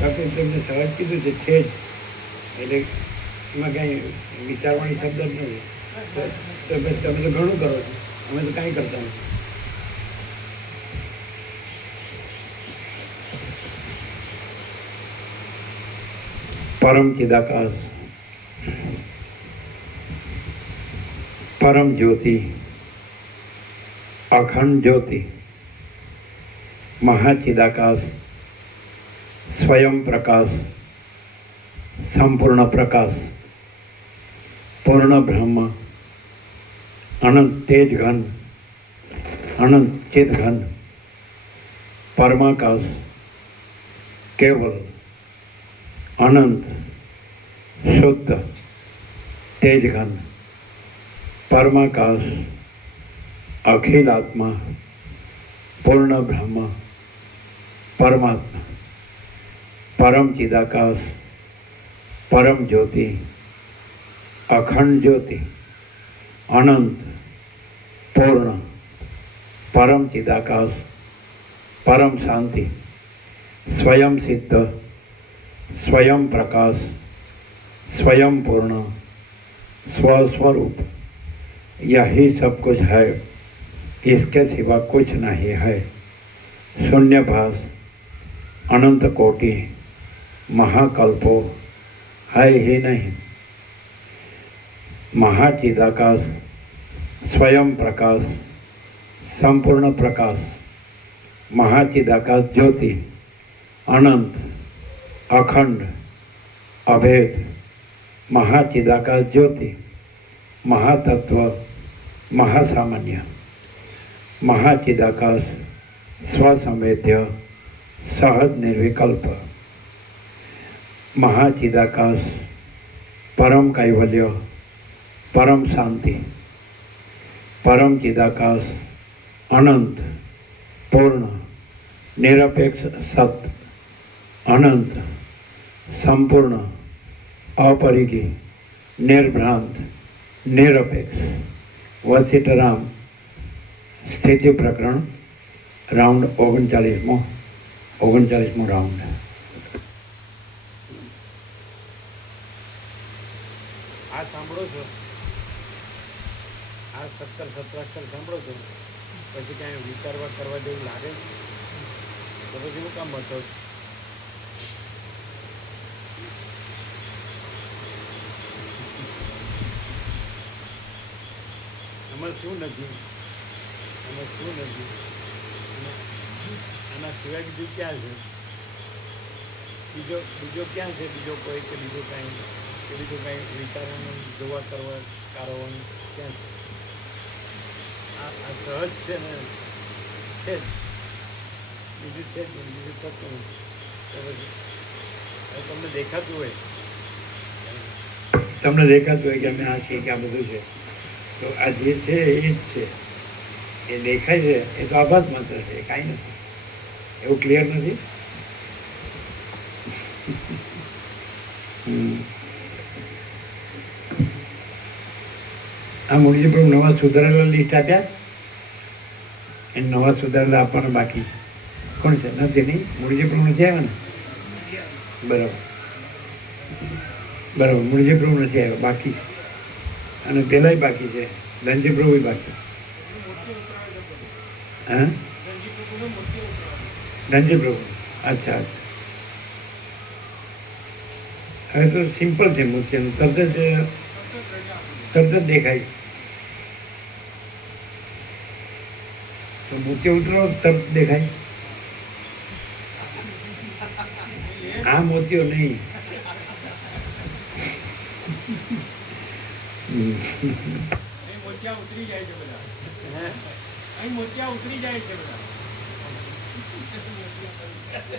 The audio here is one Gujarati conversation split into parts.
બાકી તમને સહજ કીધું છે જ, એટલે એમાં કાંઈ વિચારવાની શબ્દ જ નથી. તમે તો ઘણું કરો છો, અમે તો કાંઈ કરતા નથી. પરમ ચિદાકાશ, પરમ જ્યોતિ, અખંડ જ્યોતિ, મહાચિદાકાશ, સ્વયં પ્રકાશ, સંપૂર્ણ પ્રકાશ, પૂર્ણ બ્રહ્મ, અનંત તેજ ઘન, અનંત ચિત ઘન, પરમાકાશ, કેવલ, અનંત, શુદ્ધ, તેજ ઘન, પરમાકાશ, અખિલ આત્મા, પૂર્ણ બ્રહ્મ, પરમાત્મા, परम चिदाकाश, परम ज्योति, अखंड ज्योति, अनंत, पूर्ण, परम चिदाकाश, परम शांति, स्वयं सिद्ध, स्वयं प्रकाश, स्वयं पूर्ण, स्वस्वरूप, यही सब कुछ है, इसके सिवा कुछ नहीं है। शून्यभास, अनंत कोटि, महाकल्पो है ही नहीं। महाचिदाकाश, स्वयं प्रकाश, संपूर्ण प्रकाश, महाचिदाकाश ज्योति, अनंत, अखंड, अभेद, महाचिदाकाश ज्योति, महातत्व, महासामान्य, महाचिदाकाश, स्वसंवेद्य, सहज निर्विकल्प, महाचिदाकाश, परम कैवल्य, परम शांति, परम चिदाकाश, अनंत, पूर्ण, निरपेक्ष सत्य, अनंत, संपूर्ण, अपरिगी, निर्भ्रांत, निरपेक्ष। वसिष्ठराम स्थिति प्रकरण राउंड 39मो राउंड। આ સાંભળો છો, આ 17 સાંભળો છો, પછી ક્યાંય વિચારવા કરવા જેવું લાગે તો પછી હું કામ બતો? એમાં શું નથી, એમાં શું નથી, આના સિવાય બીજું ક્યાં છે? બીજો ક્યાં છે? બીજો કોઈ કે બીજું કાંઈ કે બીજું કાંઈ વિચારવાનું, જોવા કરવા કારવાનું ક્યાં છે? આ સહજ છે ને, છે જ, બીજું છે જ નહીં, બીજું થતું નથી. તો પછી તમને દેખાતું હોય, કે અમે આ છીએ, કે આ બધું છે, તો આ જે છે એ જ છે, એ દેખાય છે, એ તો આભાસ માત્ર છે, એ કાંઈ નથી. એવું ક્લિયર નથી? આ મૂળજી પ્રભુ નવા સુધારેલા લિસ્ટ આપ્યા, એ નવા સુધારેલા આપવાના બાકી કોણ છે? નથી નહીં, મૂળજી પ્રભુ નથી આવ્યા ને? બરાબર, મૂળજી પ્રભુ નથી આવ્યા, બાકી. અને પેલાય બાકી છે, ધનજી પ્રભુ બાકી. હા, ધનજી પ્રભુ, અચ્છા. હવે તો સિમ્પલ છે મૂર્તિનું, તરત જ દેખાય. તો મૂર્તિ ઉતરો તરત દેખાય. આ મોતીઓ નહીં.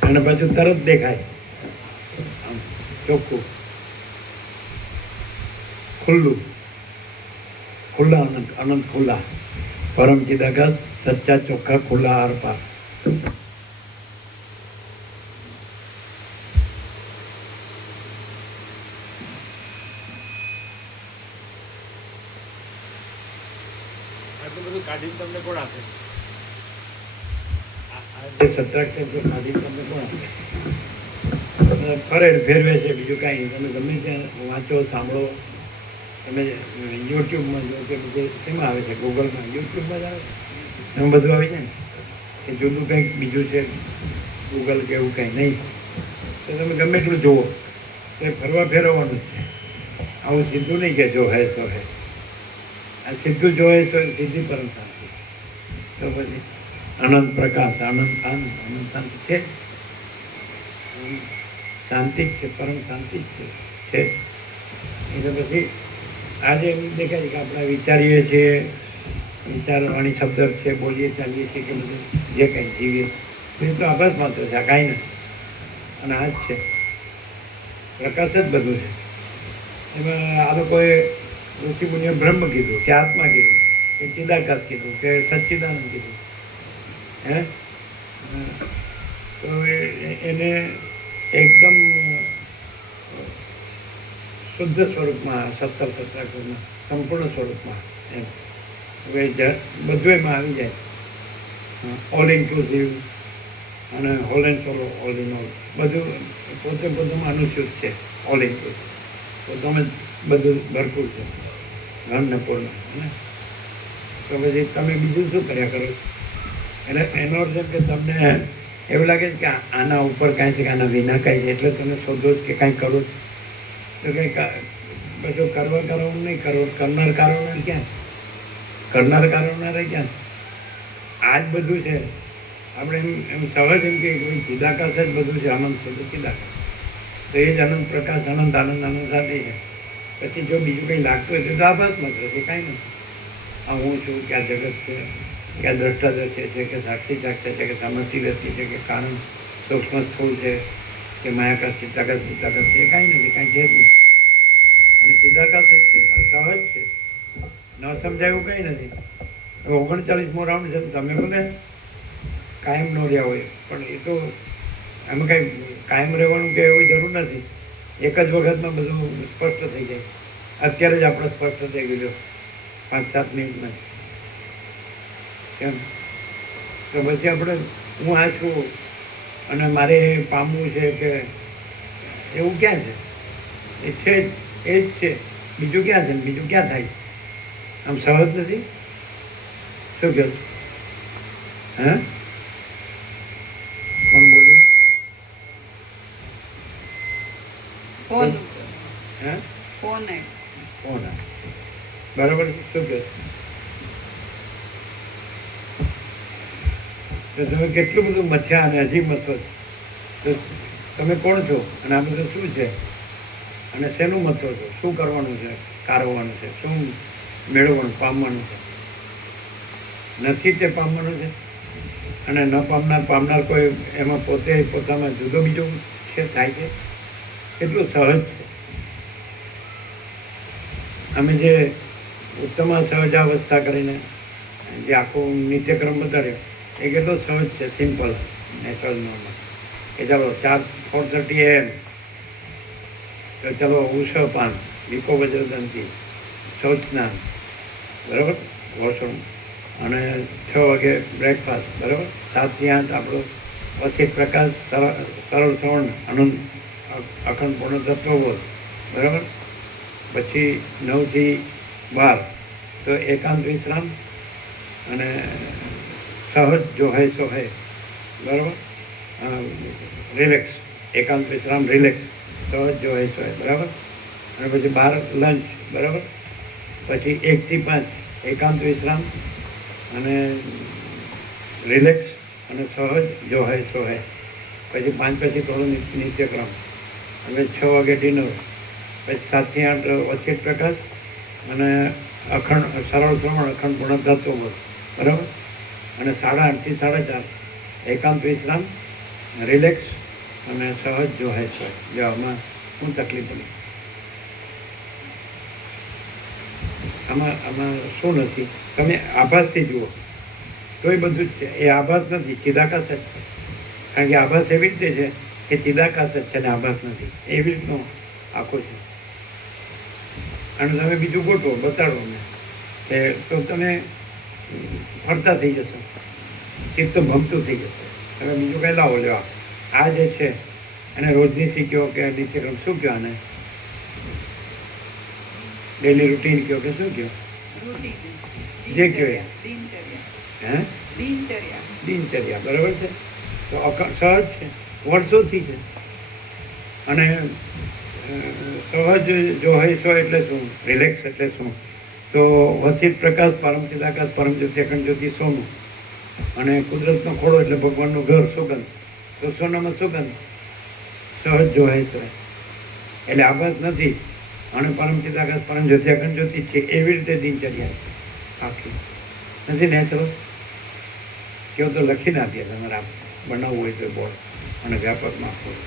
અને પાછું તરત દેખાય, ચોખ્ખું, ખુલ્લા અનંત ખુલ્લા, પરમ ચિદાકાશ, સચ્ચા ચોખ્ખા ખુલ્લા આર પાર. આટલું બધું કાઢીને તમને કોણ આપે? સત્રાક્ષર કાઢીને તમને કોણ આપે? ફરે ફેરવે છે, બીજું કાંઈ નહીં. તમે ગમે ત્યાં વાંચો, સાંભળો, તમે યુટ્યુબમાં જો કે બધે શેમાં આવે છે, ગૂગલમાં, યુટ્યુબમાં જ આવે એમાં બધું આવી જાય ને કે જુદું કંઈક બીજું છે ગૂગલ કે એવું કંઈ નહીં. તો તમે ગમે એટલું જુઓ તો એ ફરવા ફેરવવાનું જ છે. આવું સીધું નહીં કે જો હે સો હે. આ સીધું જો હે તો સીધી પરમ શાંતિ. તો પછી અનંત પ્રકાશ, આનંદ શાંત, આનંદ શાંતિ છે, શાંતિ જ છે, પરમ શાંતિ જ છે. એટલે પછી આજે એમ દેખાય છે કે આપણે વિચારીએ છીએ, વિચારવાણી શબ્દ છે, બોલીએ ચાલીએ છીએ કે બધું જે કંઈ જીવીએ એ તો આભાસ માત્ર છે, આ કાંઈ નથી. અને આ જ છે, પ્રકાશ જ બધું છે. એમાં આ લોકોએ ઋષિમુનિઓ બ્રહ્મ કીધું કે આત્મા કીધું કે ચિદાકાશ કીધું કે સચ્ચિદાનંદ કીધું. હે તો એને એકદમ શુદ્ધ સ્વરૂપમાં, સત્તર સત્રાક્ષરમાં સંપૂર્ણ સ્વરૂપમાં એમ હવે બધું એમાં આવી જાય. ઓલ ઇન્ક્લુઝિવ અને whole and solo, all in all બધું પોતે બધું અનુસૂચ છે. ઓલ ઇન્ક્લુઝિવ પોતામાં બધું ભરપૂર છે, ઘન ને પૂર્ણ. તો પછી તમે બીજું શું કર્યા કરો? એટલે એનો અર્થ એમ કે તમને એવું લાગે છે કે આના ઉપર કાંઈ છે કે આના વિના કાંઈ છે, એટલે તમે શોધો જ કે કાંઈ કરો જ. તો કંઈ બધું કરવા કરવાનું નહીં, કરનાર કારણો ક્યાં? કરનાર કારણનારે ક્યાં? આ જ બધું છે. આપણે એમ સહજ એમ કે ચિદાકાશ જ બધું છે, અનંત શબ્દ ચિદાકાશ. તો એ જ અનંત પ્રકાશ, અનંત આનંદ, આનંદ સાથે છે. પછી જો બીજું કંઈ લાગતું હોય તો આભાસ માત્ર છે, કાંઈ નથી. આ હું છું, કે આ જગત છે, કે આ દ્રષ્ટાદ્રશ્ય છે, કે સાક્ષી સાક્ષર છે, કે સામર્થ્ય વ્યક્તિ છે, કે કારણ સૂક્ષ્મ સ્થૂળ છે, કે માયાકાશ ચિત્તાકાશ ચિત્તાકાશ છે, એ કાંઈ નથી, કાંઈ છે જ નહીં. અને ચિદાકાશ જ છે, સહજ છે, ન સમજાય એવું કંઈ નથી. 39મો રાઉન્ડ છે, તમે ભલે કાયમ ન રહ્યા હોય પણ એ તો એમાં કંઈ કાયમ રહેવાનું કે એવી જરૂર નથી. એક જ વખતમાં બધું સ્પષ્ટ થઈ જાય. અત્યારે જ આપણે સ્પષ્ટ થઈ ગયેલો 5-7 મિનિટમાં. કેમ? તો પછી આપણે હું આ છું અને મારે પામવું છે કે એવું ક્યાં છે? એ છે જ, એ જ છે. બીજું ક્યાં છે? બીજું ક્યાં થાય? આમ સહજ નથી? શું કહો? હા, કોણ બોલ્યું? ફોન હા, ફોન કોણ? બરાબર છે. શું કહો? તો તમે કેટલું બધું મથ્યા અને હજી મથો તો તમે કોણ છો અને આ બધું શું છે અને શેનું મથો છો? શું કરવાનું છે? કારવાનું છે? શું મેળવવાનું, પામવાનું છે? નથી તે પામવાનું છે. અને ન પામનાર કોઈ એમાં પોતે પોતામાં જુદો બીજો છે, થાય છે. કેટલું સહજ છે. અમે જે ઉત્તમ સહજાવસ્થા કરીને જે આખો નિત્યક્રમ બતાડ્યો એ કેટલો સહજ છે, સિમ્પલ, નેચરલ, નોર્મલ. કે ચાલો 4:30 AM તો ચલો ઉષપાન, વિકો વજ્રદંતી, શૌચસ્નાન, બરાબર, વોશરૂમ, અને 6 વાગે બ્રેકફાસ્ટ, બરાબર. 7 થી 8 આપણો પછી પ્રકાશ, સરળ શ્રવણ, આનંદ, અખંડ પૂર્ણ તત્વબોધ, બરાબર. પછી 9 થી 12 તો એકાંત વિશ્રામ અને સહજ જો હે સો હે, બરાબર. રિલેક્સ, એકાંત વિશ્રામ, રિલેક્સ, સહજ જો હે સો હે, બરાબર. અને પછી 12 લંચ, બરાબર. પછી 1 થી 5 એકાંત વિશ્રામ અને રિલેક્સ અને સહજ જો હે સો હે. પછી 5 પછી થોડો નિત્યક્રમ. હવે 6 વાગે ડિનર. પછી 7 થી 8 વચ્ચે પ્રકાશ અને અખંડ સરળ શ્રવણ, અખંડ પૂર્ણ તત્વબોધ, બરાબર. અને 8:30 થી 4:30 એકાંત વિશ્રામ, રિલેક્સ અને સહજ જો હે સો હે. જો આમાં શું તકલીફ પડી? આમાં શું નથી? તમે આભાસથી જુઓ તો એ બધું જ છે. એ આભાસ નથી, ચિદાકાશ જ છે. કારણ કે આભાસ એવી રીતે છે કે ચિદાકાશ જ છે ને આભાસ નથી. એવી રીતનો આખો છે. અને તમે બીજું ગોઠવો, બતાડો અમને કે તો તમે ફરતા થઈ જશો, ચિત્ત ભમતું થઈ જશે. તમે બીજું કંઈ લાવો, લ્યો આ જે છે અને રોજનીશી કહો કે નિત્યક્રમ શું કહો આને? ડેલી રૂટીન કહો કે શું કહો? રૂટીન. જે કહેવાય. દિનચર્યા. હે? દિનચર્યા. દિનચર્યા બરાબર છે. તો સહજ છે, વર્ષોથી છે. અને સહજ જો હોય સો એટલે શું? રિલેક્સ એટલે શું? તો વસિત પ્રકાશ પરમ ચિદાકાશ પરમ જ્યોતિ અખંડ જ્યોતિ સોનું, અને કુદરતનો ખોળો એટલે ભગવાનનું ઘર સુગંધ. તો સોનામાં સુગંધ સહજ જો હોય તો એટલે આભાસ નથી. અને પરમ ચિદાકાશ પરમ જ્યોતિ અખંડ જ્યોતિ છે એવી રીતે દિનચર્યા આખી નથી. નેચરલ કેવું તો લખીને આપીએ તમારે આપ બનાવવું હોય તો બોર્ડ અને વ્યાપકમાં આપવું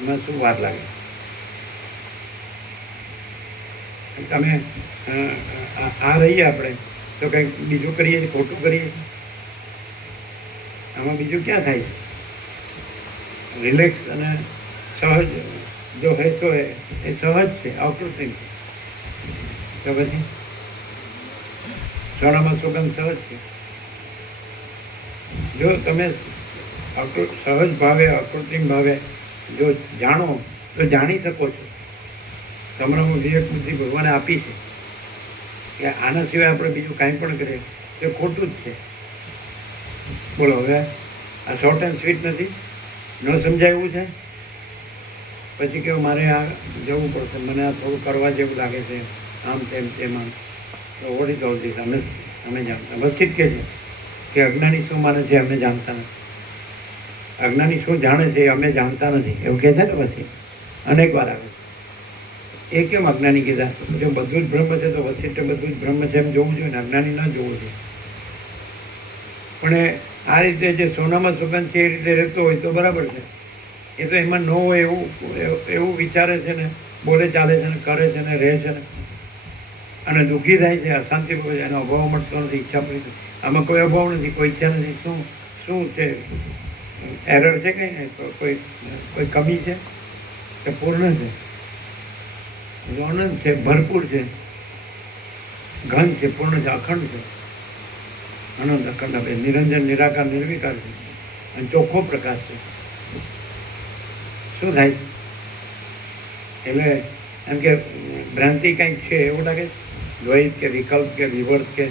એમાં શું વાર લાગે? તમે આ રહીએ આપણે તો કંઈક બીજું કરીએ છીએ, ખોટું કરીએ છીએ. આમાં બીજું ક્યાં થાય છે? રિલેક્સ અને સહજ જો હોય તો એ સહજ છે, અકૃત્રિમ છે. તો પછી સોનામાં સુગંધ સહજ છે. જો તમે સહજ ભાવે અકૃત્રિમ ભાવે જો જાણો તો જાણી શકો છો. તમારામાં વિવેક બુદ્ધિ ભગવાને આપી છે કે આના સિવાય આપણે બીજું કાંઈ પણ કરીએ તો ખોટું જ છે. બોલો હવે આ શોર્ટ એન્ડ સ્વીટ નથી? ન સમજાય એવું છે? પછી કે મારે આ જવું પડશે, મને આ થોડું કરવા જેવું લાગે છે, આમ તેમ આમ. તો વોટ ઇઝ ઓલ ધીસ? અમે જાણતા વસ્તી કે છે કે અજ્ઞાની શું માને છે અમે જાણતા નથી. અજ્ઞાની શું જાણે છે અમે જાણતા નથી એવું કહે છે ને. પછી અનેક વાર આવે એ કેમ અજ્ઞાની કીધા? જો બધું જ બ્રહ્મ છે તો વસિષ્ઠ બધું જ બ્રહ્મ છે એમ જોવું જોઈએ ને, અજ્ઞાની ન જોવું જોઈએ. પણ આ રીતે જે સોનામાં સુગંધ છે એ રીતે રહેતો હોય તો બરાબર છે. એ તો એમાં ન હોય એવું વિચારે છે ને, બોલે ચાલે છે ને, કરે છે ને, રહે છે ને, અને દુઃખી થાય છે, અશાંતિ ભોગે છે, એનો અભાવ મળતો નથી, ઈચ્છા પડી. આમાં કોઈ અભાવ નથી, કોઈ ઈચ્છા નથી. શું છે? એરર છે કે કોઈ કમી છે કે પૂર્ણ છે? આનંદ છે, ભરપૂર છે, ઘન છે, પૂર્ણ છે, અખંડ છે. આનંદ અખંડ આપે, નિરંજન નિરાકાર નિર્વિકાર છે અને ચોખ્ખો પ્રકાશ છે. શું થાય? એટલે એમ કે ભ્રાંતિ કંઈક છે એવું લાગે? દ્વૈત કે વિકલ્પ કે વિવર્ત કે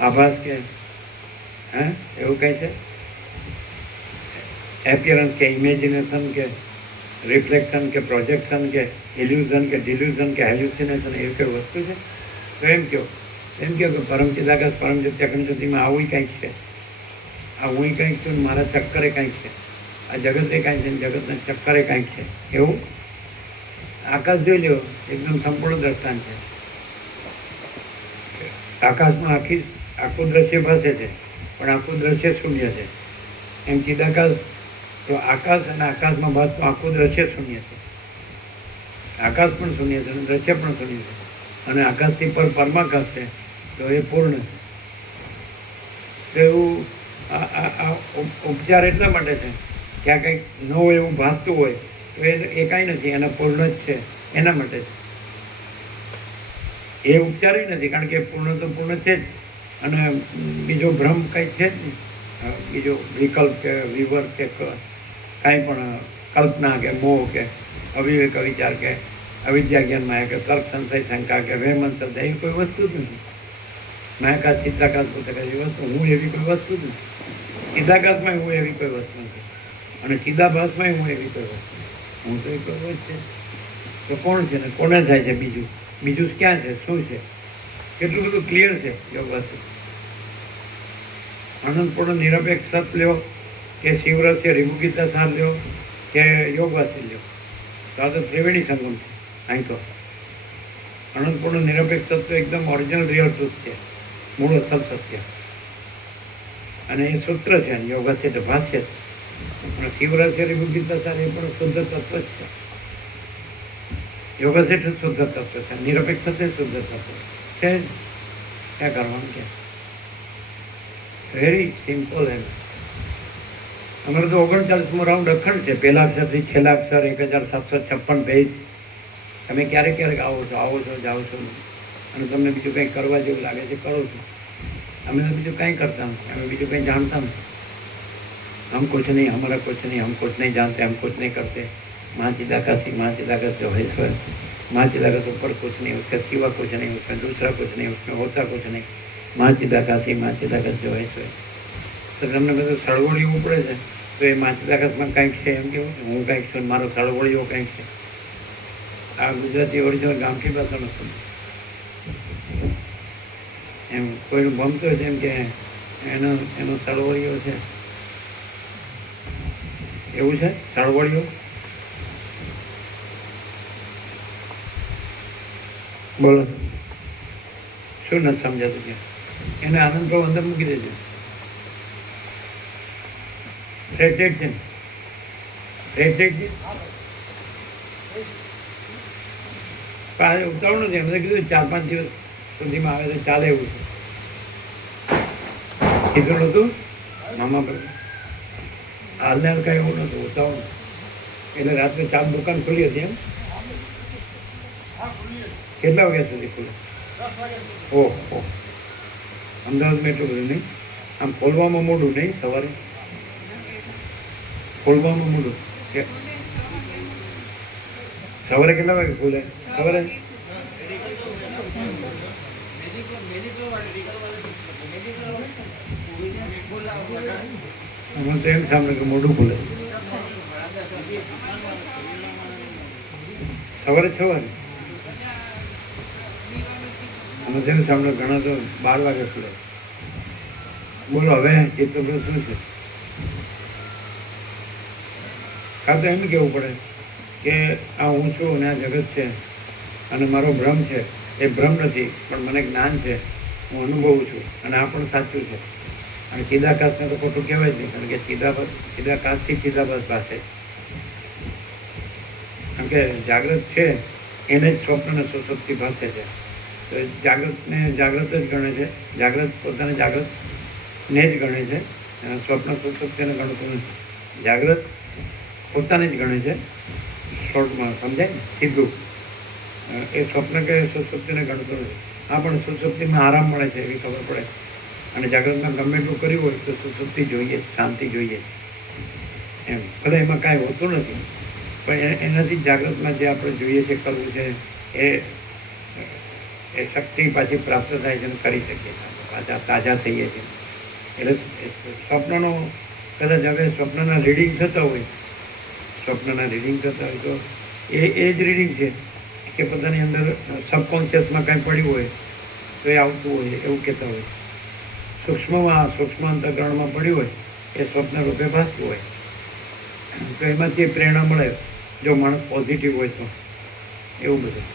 આભાસ કે એવું કંઈ છે? એપિયરન્સ કે ઇમેજિનેશન કે રિફ્લેક્શન કે પ્રોજેક્શન કે ઇલ્યુઝન કે ડિલ્યુઝન કે હેલ્યુસિનેશન એવી કઈ વસ્તુ છે? તો એમ કહો કે પરમ ચિદાકાશ પરમ જ્યોતિ અખંડ જ્યોતિમાં આવું કંઈક છે. આ હું કંઈક છું, મારા ચક્કરે કંઈક છે, આ જગતે કાંઈ છે, જગતના ચક્કરે કાંઈક છે. એવું આકાશ જોઈ લો, એકદમ સંપૂર્ણ દ્રષ્ટાંત છે. આકાશમાં આખું દ્રશ્ય ભાસે છે પણ આખું દ્રશ્ય શૂન્ય છે. એમ ચિદાકાશ તો આકાશ અને આકાશમાં ભાસતું આખું દ્રશ્ય શૂન્ય છે. આકાશ પણ શૂન્ય છે અને દ્રશ્ય પણ શૂન્ય છે. અને આકાશથી પર પરમાકાશ છે તો એ પૂર્ણ છે. તો એવું આ ઉપચાર એટલા માટે છે કે આ કંઈક ન હોય એવું ભાસતું હોય તો એ કાંઈ નથી, એના પૂર્ણ જ છે એના માટે છે. એ ઉપચાર નથી, કારણ કે પૂર્ણ તો પૂર્ણ છે જ. અને બીજો ભ્રમ કંઈ છે જ નહીં, બીજો વિકલ્પ કે વિવર્ત કે કાંઈ પણ કલ્પના કે મોહ કે અવિવેક વિચાર કે અવિદ્યા જ્ઞાન માયા કે તર્ક સંશય શંકા કે વહેમન શ્રદ્ધા એવી કોઈ વસ્તુ જ નથી. માયાકાશ ચિત્રાકાશ પુસ્તકાશ એવી વસ્તુ હું એવી કોઈ વસ્તુ જ નથી. ચિદાકાશમાં હું એવી કોઈ વસ્તુ નથી અને ચિદાભાસમાં હું એવી કોઈ વસ્તુ નથી. હું તો એ કોઈ જ છે. તો કોણ છે ને કોને થાય છે? બીજું ક્યાં છે? શું છે? કેટલું બધું ક્લિયર છે યોગ વસ્તુ. આનંદપૂર્ણ નિરપેક્ષ સત લ્યો કે શિવરસ્ય રિભુગીતા સાર લ્યો કે યોગવાસી લ્યો, તો આ તો ત્રિવેણી સંગમ છે. અહીં તો આનંદપૂર્ણ નિરપેક્ષ સત્વ એકદમ ઓરિજિનલ રિયલ ટ્રુથ છે, મૂળ અસલ સત્ય. અને એ સૂત્ર છે યોગવાસી તો ભાષ્ય છે. અને શિવરસ્ય રિભુગીતા સાર એ પણ શુદ્ધ તત્વ જ છે. યોગવાસી શુદ્ધ તત્વ છે, નિરપેક્ષ સત્ય શુદ્ધ તત્વ છે. ક્યાં કરવાનું છે? Very simple. એમ અમારે તો 39મો રાઉન્ડ અખંડ છે, પહેલા અક્ષરથી છેલ્લા અક્ષર 1756 પેજ. તમે ક્યારેક આવો છો જાઓ છો અને તમને બીજું કંઈક કરવા જેવું લાગે છે કરો છો. અમે તો બીજું કંઈ કરતા નથી, અમે બીજું કંઈ જાણતા નથી. હમ કુછ નહીં, હમારા કુછ નહીં, હમ કુછ નહીં જાણતે, હમ કુછ નહીં કરતે, माँ चिदाकाशी माँ चिदाकाश जोहेश्वर, माँ चिदाकाश ऊपर कुछ नहीं, उसके सिवा कुछ नहीं, उसमें दूसरा कुछ नहीं, उसमें होता कुछ नहीं, माँ चिदाकाशी माँ चिदाकाश जोहेश्वर. તો તમને બધું સળવળિયું પડે છે તો એ માँ चिदाकाशમાં કંઈક છે એમ કેવું છે, હું કંઈક છું, મારો સળવળિયો કંઈક છે. આ ગુજરાતી ઓરિજિનલ ગામઠી ભાષા નથી એમ. કોઈનું ગમતું હોય એમ કે એનો સળવળિયો છે, એવું છે સળવળિયો. બોલો શું નથી સમજાતું કે એને આનંદ ભાવ અંદર મૂકી દેજો. રેટેડ છે રેટેડ છે પણ ઉતાવળ નથી. એમને કીધું 4-5 દિવસ સુધીમાં આવે તો ચાલે એવું છે કીધું નહોતું મામા પર. હાલને હાલ કાંઈ એવું નહોતું ઉતાવળ. એટલે રાત્રે 4 દુકાન ખુલી હતી એમ. કેટલા વાગ્યા સુધી ખુલે? ઓહો, અમદાવાદમાં એટલું બધું નહીં. આમ ખોલવામાં મોડું નહીં, સવારે ખોલવામાં મોડું. સવારે કેટલા વાગે ખુલે? સવારે અમે તો એમ સાંભળ્યું કે મોઢું ખુલે સવારે 6 વાગે. અમે તેમ સાંભળ્યું ઘણા તો 12 વાગે ખુલે. બોલો હવે એ તો શું છે? કાં તો એમ કહેવું પડે કે આ હું છું અને આ જગત છે અને મારો ભ્રમ છે. એ ભ્રમ નથી પણ મને જ્ઞાન છે, હું અનુભવું છું અને આ પણ સાચું છે. અને ચિદાકાશને તો ખોટું કહેવાય જ નહીં, કારણ કે ચિદાકાશથી ચિદાભાસ પાસે. કારણ કે જાગ્રત છે એને જ સ્વપ્ન અને સુષુપ્તિ ભાસે છે. તો જાગ્રતને જાગ્રત જ ગણે છે, જાગ્રત પોતાને જાગ્રતને જ ગણે છે, સ્વપ્ન સુષુપ્તિને ગણતું નથી. જાગ્રત પોતાને જ ગણે છે, શોર્ટમાં સમજાય ને સીધું. એ સ્વપ્ન કે સુષુપ્તિને ગણતું નથી. હા, પણ સુષુપ્તિમાં આરામ મળે છે એવી ખબર પડે. અને જાગ્રતમાં ગમે એટલું કર્યું હોય તો સુષુપ્તિ જોઈએ, શાંતિ જોઈએ એમ. ભલે એમાં કાંઈ હોતું નથી પણ એનાથી જાગ્રતમાં જે આપણે જોઈએ છે કરવું છે એ શક્તિ પાછી પ્રાપ્ત થાય છે અને કરી શકીએ, પાછા તાજા થઈએ છીએ. એટલે સ્વપ્નનો કદાચ હવે સ્વપ્નના રીડિંગ થતા હોય તો એ જ રીડિંગ છે કે પોતાની અંદર સબકોન્શિયસમાં કાંઈ પડ્યું હોય તો એ આવતું હોય એવું કહેતા હોય. સૂક્ષ્મ અંતઃકરણમાં પડ્યું હોય એ સ્વપ્ન રૂપે ભાસતું હોય તો એમાંથી પ્રેરણા મળે જો માણસ પોઝિટિવ હોય તો. એવું બધું.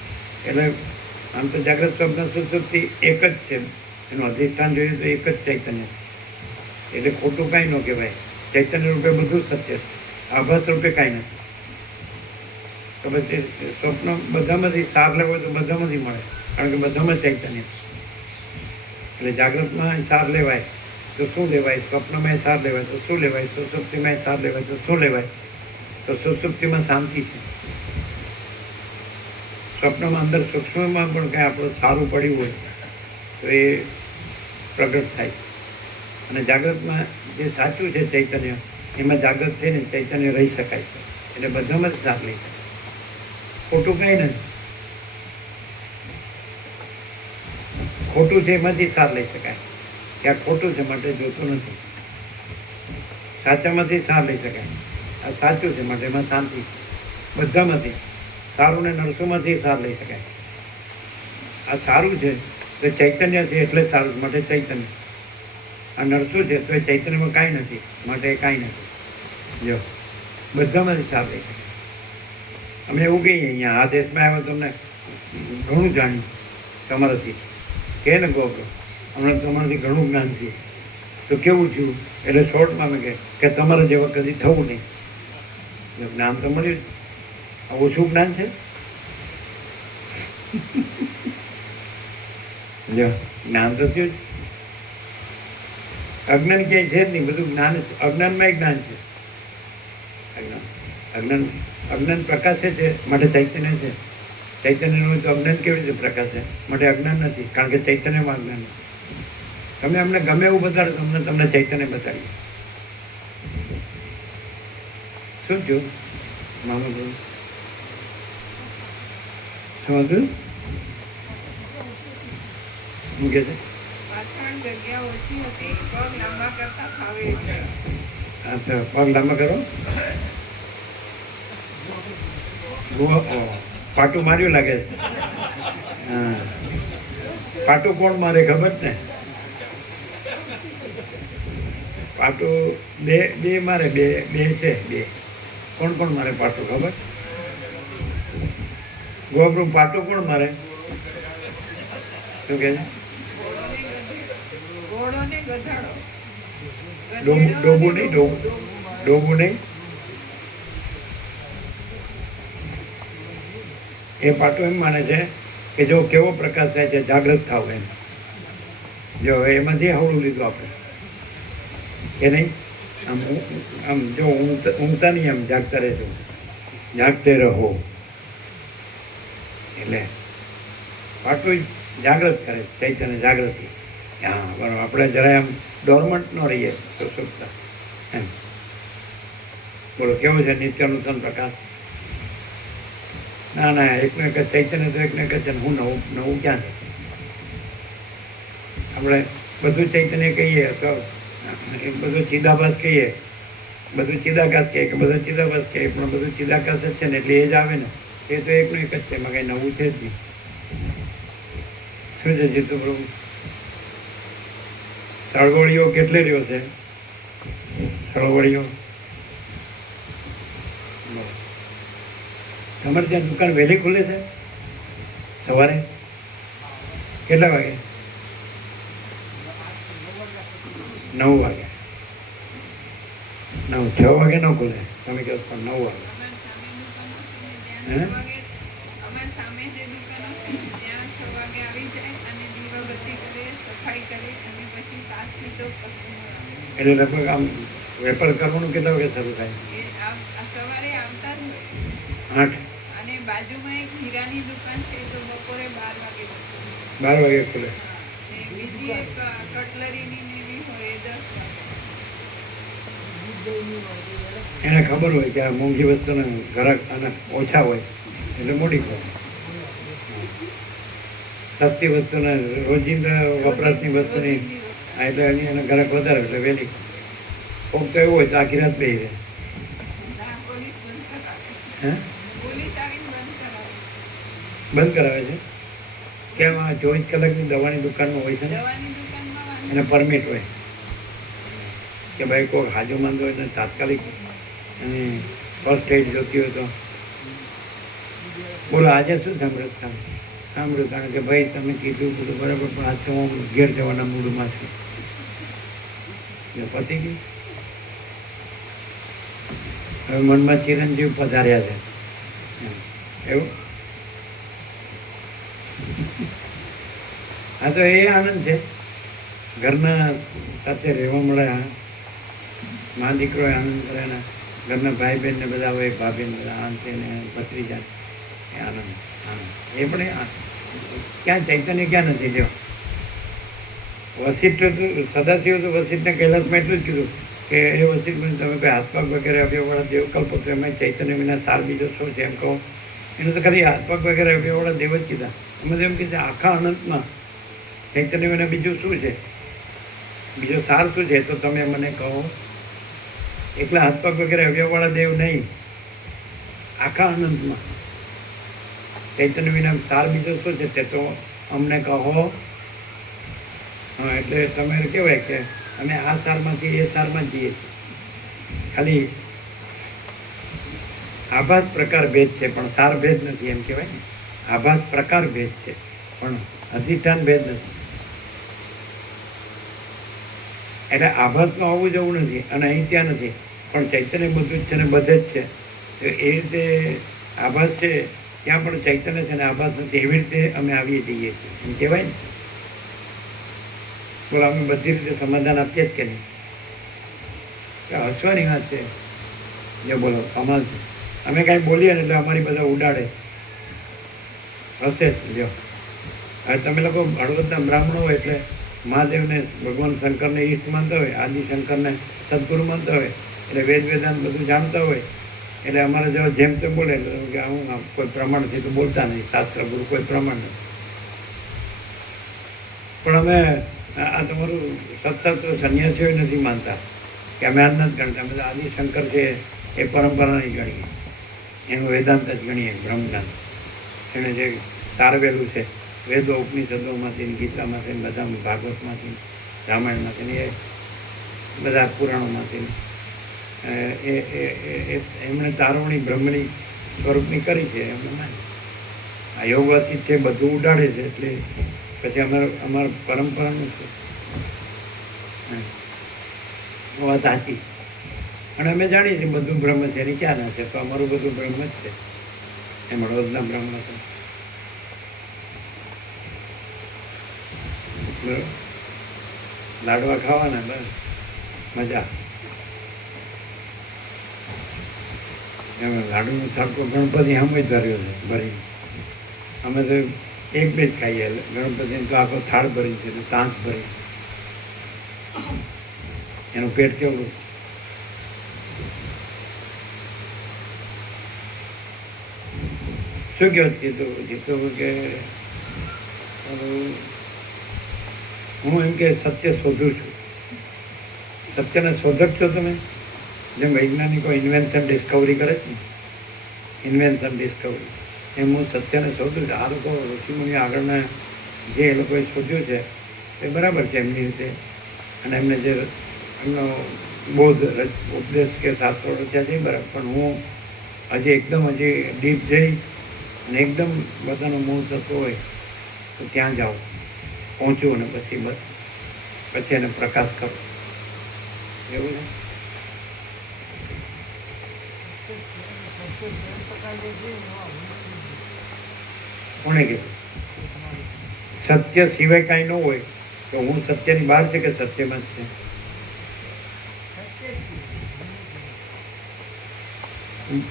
એટલે આમ તો જાગ્રત સ્વપ્ન સુષુપ્તિ એક જ છે, એનું અધિષ્ઠાન જોઈએ તો એક જ ચૈતન્ય. એટલે ખોટું કાંઈ ન કહેવાય. ચૈતન્ય રૂપે બધું સત્ય છે, આભાસ રૂપે કાંઈ નથી. તો પછી સ્વપ્ન બધામાંથી સાર લેવો હોય તો બધામાંથી મળે, કારણ કે બધામાં ચૈતન્ય. એટલે જાગ્રતમાં સાર લેવાય તો શું લેવાય, સ્વપ્નમાં સાર લેવાય તો શું લેવાય, સુષુપ્તિમાં સાર લેવાય તો શું લેવાય? તો સુષુપ્તિમાં શાંતિ છે. સ્વપ્નમાં અંદર સૂક્ષ્મમાં પણ કાંઈ આપણું સારું પડ્યું હોય તો એ પ્રગટ થાય. અને જાગ્રતમાં જે સાચું છે ચૈતન્ય, એમાં જાગ્રત થઈને ચૈતન્ય રહી શકાય છે. એટલે બધામાં જ સાર લઈ શકાય, ખોટું કંઈ નથી. ખોટું છે એમાંથી સાર લઈ શકાય કે આ ખોટું છે માટે જોતું નથી. સાચામાંથી સાર લઈ શકાય, આ સાચું છે માટે એમાં શાંતિ. બધામાંથી સારું ને નરસુંમાંથી સાર લઈ શકાય. આ સારું છે તો ચૈતન્ય છે એટલે સારું માટે ચૈતન્ય. આ નરસું છે તો એ ચૈતન્યમાં કાંઈ નથી માટે એ કાંઈ નથી. જો બધામાંથી સાર લઈ શકાય. અમે એવું કહીએ અહીંયા આ દેશમાં આવ્યો તમને ઘણું જાણ્યું તમારાથી કે ને ગોપરો હમણાં તમારાથી ઘણું જ્ઞાન થયું. તો કેવું થયું? એટલે શોર્ટમાં અમે કે તમારા જેવા કદી થવું નહીં. જ્ઞાન તો મળ્યું, ઓછું જ્ઞાન છે. જો જ્ઞાન તો થયું જ. અજ્ઞાન ક્યાંય છે જ નહીં, બધું જ્ઞાન. અજ્ઞાનમાં જ્ઞાન છે. અજ્ઞાન પ્રકાશે છે માટે ચૈતન્ય છે. ચૈતન્યનું હોય તો અજ્ઞાન કેવી રીતે પ્રકાશે? માટે અજ્ઞાન નથી, કારણ કે ચૈતન્યમાં અજ્ઞાન નથી. તમે અમને ગમે એવું બતાડો તમને ચૈતન્ય બતાડીએ. શું થયું? મામા શું હતું? શું કે છે? પાછળ જગ્યા ઓછી હતી, પગ લાંબા કરતા ફાવે એટલે. અચ્છા, પગ લાંબા કરો. પાટું માર્યું લાગે છે. હા, પાટું કોણ મારે ખબર ને? પાટું બે મારે, બે છે, બે. કોણ કોણ મારે પાટું ખબર? ગોબરું પાટું કોણ મારે? શું કે છે? ઘોડો ને ગધાડો. ડોબું નહીં, ડોબું નહીં. એ પાટું એમ માને છે કે જો કેવો પ્રકાશ થાય છે, જાગૃત થાવ એમ. જો એમાંથી હવળું લીધું આપણે કે નહીં? આમ જો ઊંઘતા નહીં, આમ જાગતા રહેજો, જાગતે રહો. એટલે પાટું જાગૃત કરે, ચૈતન્ય જાગૃતિ. હા, બરાબર. આપણે જરાય આમ ડોર્મન્ટ ન રહીએ તો સુખતા એમ. બોલો, કેવો છે નિત્યાનુસન પ્રકાશ? ના, એકનું એક જ ચૈતન્ય તો એકનું એક જ છે. હું નવું ક્યાં છે? આપણે બધું ચૈતન્ય કહીએ તો બધું ચિદાભાસ કહીએ, બધું ચિદાકાશ કહીએ કે બધું ચિદાભાસ કહીએ, પણ બધું ચિદાકાશ જ છે ને, એટલે એ જ આવે ને. એ તો એકનું એક જ છે, એમાં કંઈ નવું છે જ નહીં. શું છે જીતુ પ્રભુ? સળવળીઓ કેટલે રહ્યો છે? સળવળીઓ તમારે ત્યાં દુકાન વહેલી ખુલે છે? સવારે કેટલા વાગે? 9 વાગે. 6 વાગે ન ખુલે, તમે કહો પણ 9 વાગે. હે? અમારી સામે જે દુકાન હશે ને, ત્યાં 6 વાગે આવી જાય અને દીવાબત્તી કરે, સફાઈ કરે અને પછી 7 થી તો customer આવે. એટલે લગભગ આમ વેપાર કરવાનું કેટલા વાગે શરૂ થાય? એ સવારે આવતા જ હોય. 8. અને બાજુમાં એક હીરાની દુકાન છે, તો બપોરે 12 વાગે ખુલે. 12 વાગે ખુલે. ને બીજી એક કટલરીની ને એવી હોય એ 10 વાગે. એને ખબર હોય કે આ મોંઘી વસ્તુના ગ્રાહક અને ઓછા હોય એટલે મોટી ખબર. સસ્તી વસ્તુના રોજિંદા વપરાશની વસ્તુની એટલે એના ગ્રાહક વધારે એટલે વહેલી. કોક તો એવું હોય તો આખી રાત બેસી રહે. ના, પોલીસ બંધ કરાવે. હે? પોલીસ આવીને બંધ કરાવે. બંધ કરાવે છે કેમ? આ 24 કલાકની દવાની દુકાનમાં હોય છે ને, દવાની દુકાનમાં વાંધો એને પરમિટ હોય કે ભાઈ કોઈ હાજો માંદો હોય તો તાત્કાલિક અને ફર્સ્ટ એડ જોતી હોય તો. બોલો, આજે શું સાંભળ્યું? કારણ કે ભાઈ તમે કીધું બધું બરાબર, પણ આજ તો હું ઘેર જવાના મૂડમાં છું. પતી ગયું. હવે મનમાં ચિરંજીવ પધાર્યા છે એવું. હા, તો એ આનંદ છે ઘરના સાથે રહેવા મળે. મા દીકરો આનંદ કરે ને, ઘરના ભાઈ બહેન ને બધા હોય, ભાભી ને બધા આનંદ ને ભત્રીજા, એ આનંદ. એ પણ ક્યાં ચૈતન્ય ક્યાં નથી? જો વસિષ્ઠ સદાશિવ તો વસિષ્ઠને કૈલાસમાં એટલું જ કીધું કે એ વસિષ્ઠ તમે કોઈ હાથ પગ વગેરે અવયવવાળા દેવ કલ્પો તો એમાં ચૈતન્ય વિના સાર બીજો શું છે એમ કહો. એને તો ખાલી હાથ પગ વગેરે અવયવવાળા દેવ જ કીધા. અમે તો એમ કીધું આખા અનંતમાં ચૈતન્ય વિના બીજું શું છે, બીજો સાર શું છે? તો તમે મને કહો. એકલા હાથ પગ વગેરે અવયવવાળા દેવ નહીં, આખા અનંતમાં ચૈતન્ય વિના સાર બીજો શું છે તે તો અમને કહો. હા, એટલે તમે કહેવાય કે અમે આ સારમાંથી એ સારમાં જઈએ છીએ. ખાલી આભાસ પ્રકાર ભેદ છે પણ સાર ભેદ નથી એમ કહેવાય ને. આભાસ પ્રકાર ભેદ છે પણ અધિષ્ઠાન ભેદ નથી. એટલે આભાસમાં આવવું જવું નથી અને અહીં ત્યાં નથી, પણ ચૈતન્ય બધું જ છે ને બધે જ છે. તો એ રીતે આભાસ છે ત્યાં પણ ચૈતન્ય છે ને આભાસ નથી, એવી રીતે અમે આવીએ જઈએ છીએ એમ કહેવાય ને. બોલો, અમે બધી રીતે સમાધાન આપીએ જ કે નહીં? હસવાની વાત છે. જો બોલો, કમાલ છે. અમે કાંઈ બોલીએ ને એટલે અમારી બધા ઉડાડે, હસે જ. જો હવે તમે લોકો હળવદના બ્રાહ્મણો હોય એટલે મહાદેવને ભગવાન શંકરને ઈષ્ટ માનતા હોય, આદિ શંકરને સદગુરુ માનતા હોય, એટલે વેદ વેદાંત બધું જાણતા હોય, એટલે અમારે જો જેમ તેમ બોલે એટલે કે હું આમ કોઈ પ્રમાણથી તો બોલતા નહીં, શાસ્ત્ર ગુરુ કોઈ પ્રમાણ નથી. પણ અમે આ તમારું સત્શાસ્ત્ર સંન્યાસીઓ નથી માનતા કે અમે આ નથી ગણતા. અમે આદિશંકર છે એ પરંપરા નહીં ગણીએ, એનું વેદાંત જ ગણીએ, બ્રહ્મજ્ઞાન. એણે જે તારવેલું છે વેદો ઉપનિષદોમાંથી, ગીતામાંથી, બધા ભાગવતમાંથી, રામાયણમાંથી, એ બધા પુરાણોમાંથી એમણે તારવણી બ્રહ્મણી સ્વરૂપની કરી છે. એમને માની આ યોગવાથી છે બધું ઉડાડે છે એટલે પછી અમારા પરંપરાનું છે વાત સાચી. અને અમે જાણીએ છીએ બધું બ્રહ્મ છે એની ક્યાં ના છે, તો અમારું બધું બ્રહ્મ જ છે. એમ રોજના બ્રહ્મ છે. બરાબર, લાડવા ખાવાના બસ મજા. એમ લાડુનો છાપકો ગણપતિ આમ જ ધર્યો છે ભરી. અમે તો એક બે જ ખાઈએ, ગણપતિને તો આખો થાળ ભરી છે, તાંસ ભરી. એનું પેટ કેવું. શું કહો જીતું કે હું એમ કે સત્ય શોધું છું. સત્યને શોધક છો તમે? જેમ વૈજ્ઞાનિકો ઇન્વેન્શન ડિસ્કવરી કરે છે ને, ઇન્વેન્શન ડિસ્કવરી, એમ હું સત્યને શોધું છું. આ લોકો ઋષિમુનિ આગળના જે એ લોકોએ શોધ્યું છે તે બરાબર છે એમની રીતે, અને એમને જે એમનો બોધ ઉપદેશ કે શાસ્ત્રો રચ્યા છે બરાબર. પણ હું હજી એકદમ ડીપ જઈ અને એકદમ બધાનો મૂળ થતો હોય તો ત્યાં જાઓ, પહોંચું અને પછી એને પ્રકાશ કરો. એવું છે. કોણે કીધું? સત્ય સિવાય કાંઈ ન હોય તો હું સત્યની બહાર છે કે સત્યમાં જ છે?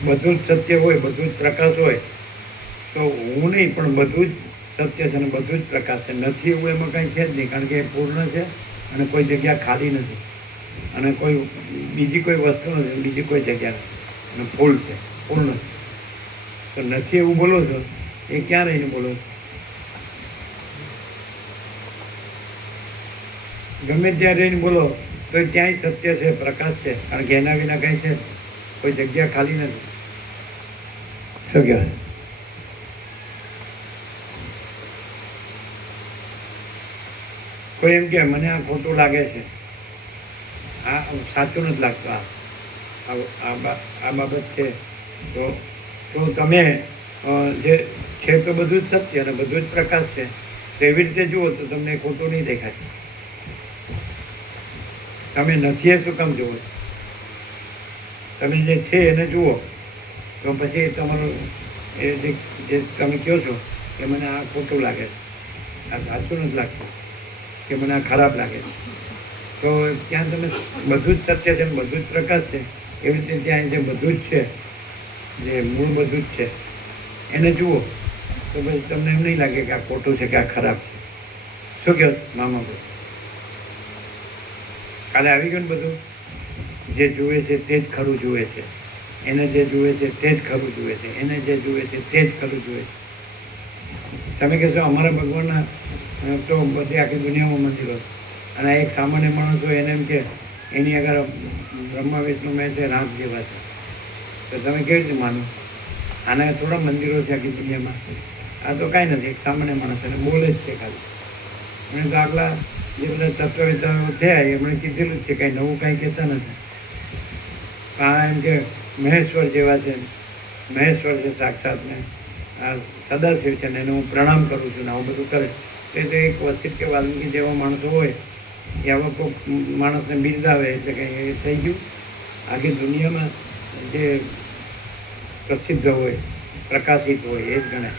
બધું જ સત્ય હોય, બધું જ પ્રકાશ હોય તો હું નહીં, પણ બધું જ સત્ય છે અને બધું જ પ્રકાશ છે. નથી એવું એમાં કાંઈ છે જ નહીં, કારણ કે એ પૂર્ણ છે અને કોઈ જગ્યા ખાલી નથી, અને કોઈ બીજી કોઈ વસ્તુ નથી, બીજી કોઈ જગ્યા નથી, અને ફૂલ છે, પૂર્ણ છે. તો નથી એવું બોલો છો એ ક્યાં રહીને બોલો છો? ગમે ત્યાં રહીને બોલો તો ત્યાંય સત્ય છે, પ્રકાશ છે, કારણ કે એના વિના કંઈ છે, કોઈ જગ્યા ખાલી નથી. શું કહેવાય? કોઈ એમ કે મને આ ખોટું લાગે છે, આ સાચું નથી લાગતું, આ બાબત છે, તો તમે જે છે તો બધું જ સત્ય અને બધું જ પ્રકાશ છે, તો એવી રીતે જુઓ તો તમને ખોટું નહીં દેખાય. તમે નથી એ શું કામ જુઓ? તમે જે છે એને જુઓ તો પછી તમારું એ જે તમે કહો છો કે મને આ ખોટું લાગે છે, આ સાચું નથી લાગતું, કે મને આ ખરાબ લાગે છે, તો ત્યાં તમે બધું જ સત્ય છે, બધું જ પ્રકાશ છે, એવી રીતે ત્યાં જે બધું જ છે, જે મૂળ બધું જ છે એને જુઓ તો પછી તમને એમ નહીં લાગે કે આ ખોટું છે કે આ ખરાબ છે. શું કહો મામા ભાઈ? કાલે આવી ગયું ને બધું? જે જુએ છે તે જ ખરું જુએ છે, એને જે જુએ છે તે જ ખરું જુએ છે, એને જે જુએ છે તે જ ખરું જુએ છે. તમે કહેશો અમારા ભગવાનના તો બધી આખી દુનિયામાં મંદિરો, અને એક સામાન્ય માણસ હોય એને એમ કે એની આગળ બ્રહ્મા વિષ્ણુ મેં છે, રામ જેવા છે, તો તમે કેવી રીતે માનો? આના થોડા મંદિરો છે આખી દુનિયામાં? આ તો કાંઈ નથી, એક સામાન્ય માણસ એને બોલે જ છે ખાલી. અને તો આગલા જે બધા તત્વવેતાઓ થયા એમણે કીધેલું જ છે, કાંઈ નવું કાંઈ કહેતા નથી. આ એમ કે મહેશ્વર જેવા છે, મહેશ્વર છે સાક્ષાત, ને આ સદાશિવ છે ને એને હું પ્રણામ કરું છું ને આવું બધું કરે. એ તો એક વસિષ્ઠ કે વાલ્મીકી જેવા માણસો હોય એ આવા કોઈ માણસને બિરદાવે એટલે કંઈ એ થઈ ગયું. આખી દુનિયામાં જે પ્રસિદ્ધ હોય, પ્રકાશિત હોય એ જ ગણાય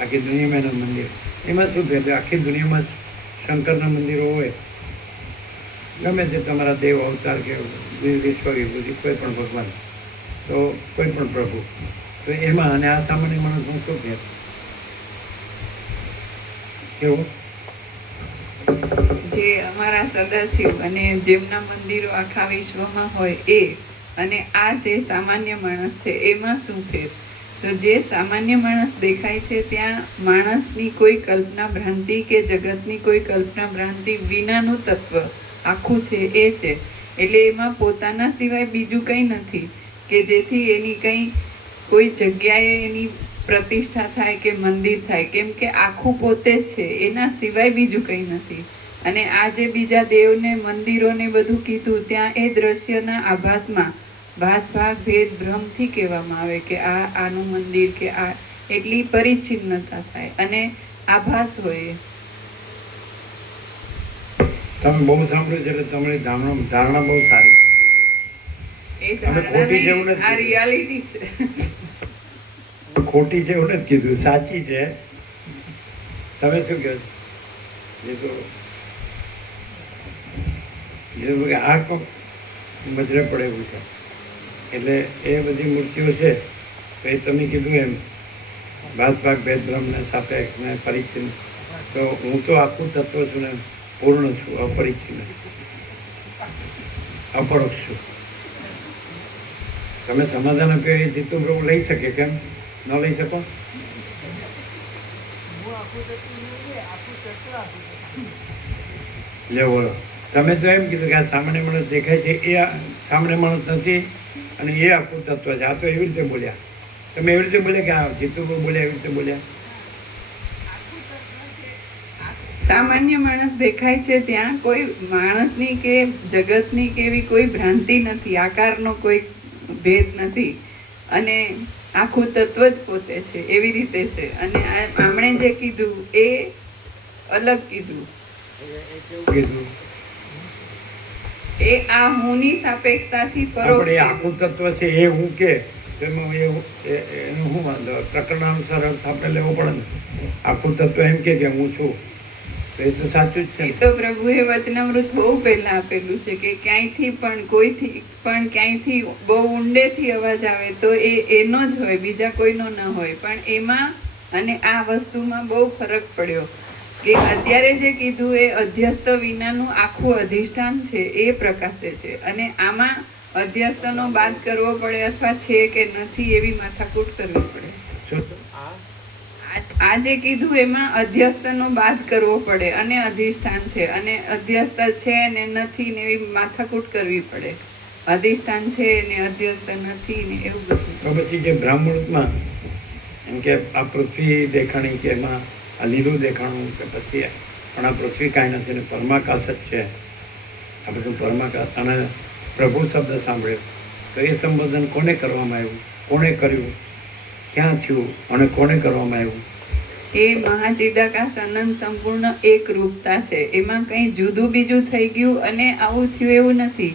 આખી દુનિયામાં એના મંદિર. એમાં શું થયું? આખી દુનિયામાં શંકરના મંદિરો હોય, ગમે તે તમારા દેવ અવતાર કે વિશ્વ વિભૂતિ કોઈ પણ ભગવાન, તો કોઈ પણ પ્રભુ, તો એમાં અને આ સામાન્ય માણસનું શું છે? કેવું? જે અમારા સદાશિવ અને જેમના મંદિરો આખા વિશ્વમાં હોય એ અને આ જે સામાન્ય માણસ છે એમાં શું ફેર? તો જે સામાન્ય માણસ દેખાય છે ત્યાં માણસની કોઈ કલ્પના ભ્રાંતિ કે જગતની કોઈ કલ્પના ભ્રાંતિ વિનાનું તત્વ આખું છે એ છે. એટલે એમાં પોતાના સિવાય બીજું કંઈ નથી કે જેથી એની કંઈ કોઈ જગ્યાએ એની પ્રતિષ્ઠા થાય કે મંદિર થાય, કેમ કે આખું પોતે જ છે, એના સિવાય બીજું કંઈ નથી. અને આ જે બીજા દેવને મંદિરોને બધું કીધું ત્યાં એ દ્રશ્યના આભાસમાં ભાસ ભાગ ભેદ ભ્રમથી કહેવામાં આવે કે આ આનું મંદિર કે આ, એટલી પરિચ્છિન્નતા થાય અને આભાસ હોય. તમે બહુ સાંભળ્યું છે એટલે તમારી ધારણા બહુ સારી. એ ખોટી જેવું ધારણા નથી. આ રિયાલિટી છે. ખોટી છે એવું નથી કીધું, સાચી છે. તમે શું કહો છો? કે આ મજરે પડે એવું છે. એટલે એ બધી મૂર્તિઓ છે તો એ તમે કીધું એમ ભાત ભાગ ભેદભ્રમ ને સાપેક્ષ ને પરિચ્છિન્ન, તો હું તો આખું તત્વ છું ને પૂર્ણ છું, અપરિચ્છિન્ન અપરોક્ષ છું. તમે સમાધાન આપ્યો એ જીતુ પ્રભુ લઈ શકે, કેમ ન લઈ શકો? લે બોલો. તમે તો એમ કીધું કે આ સામાન્ય માણસ દેખાય છે એ સામાન્ય માણસ નથી અને એ આખું તત્વ છે. આ તો એવી રીતે બોલ્યા. તમે એવી રીતે બોલ્યા કે આ જીતુ પ્રભુ બોલ્યા એવી રીતે બોલ્યા. સામાન્ય માણસ દેખાય છે ત્યાં કોઈ માણસની કે જગતની કે એવી કોઈ ભ્રાંતિ નથી, આકારનો કોઈ ભેદ નથી અને આખું તત્વ જ પોતે છે, એવી રીતે છે. અને આમણે જે કીધું એ અલગ કીધું. કીધું એ આ હુંની સાપેક્ષતાથી આપણે પરોક્ષ એ આખું તત્વ છે એ હું કે એનું શું વાંધો? પ્રકરણાનુસાર અર્થ આપણે લેવો પડે ને. આખું તત્વ એમ કે હું છું તો એ તો સાચું જ છે. એ તો પ્રભુએ વચનામૃત બહુ પહેલા આપેલું છે કે ક્યાંયથી પણ કોઈથી પણ ક્યાંયથી બહુ ઊંડેથી અવાજ આવે તો એ એનો જ હોય, બીજા કોઈનો ન હોય. પણ એમાં અને આ વસ્તુમાં બહુ ફરક પડ્યો કે અત્યારે જે કીધું એ અધ્યસ્ત વિનાનું આખું અધિષ્ઠાન છે એ પ્રકાશે છે. અને આમાં અધ્યસ્તનો બાદ કરવો પડે અથવા છે કે નથી એવી માથાકૂટ કરવી પડે. આ જે કીધું એમાં અધ્યસ્તનો બાદ કરવો પડે અને અધિષ્ઠાન છે, અને અધ્યસ્ત છે ને નથી ને એવી માથાકૂટ કરવી પડે. અધિષ્ઠાન છે ને અધ્યસ્ત નથી ને એવું બધું. તો પછી જે બ્રાહ્મણમાં એમ કે આ પૃથ્વી દેખાણી કે એમાં આ લીલું દેખાણું કે પછી પણ આ પૃથ્વી કાંઈ નથી ને પરમાકાશ જ છે, આ બધું પરમાકાશ. અને પ્રભુ શબ્દ સાંભળ્યો તો એ સંબોધન કોને કરવામાં આવ્યું, કોણે કર્યું, ક્યાં થયું અને કોને કરવામાં આવ્યું? એ મહાચિદાકાશ અનંત સંપૂર્ણ એક રૂપતા છે. એમાં કંઈ જુદું બીજું થઈ ગયું અને આવું થયું એવું નથી.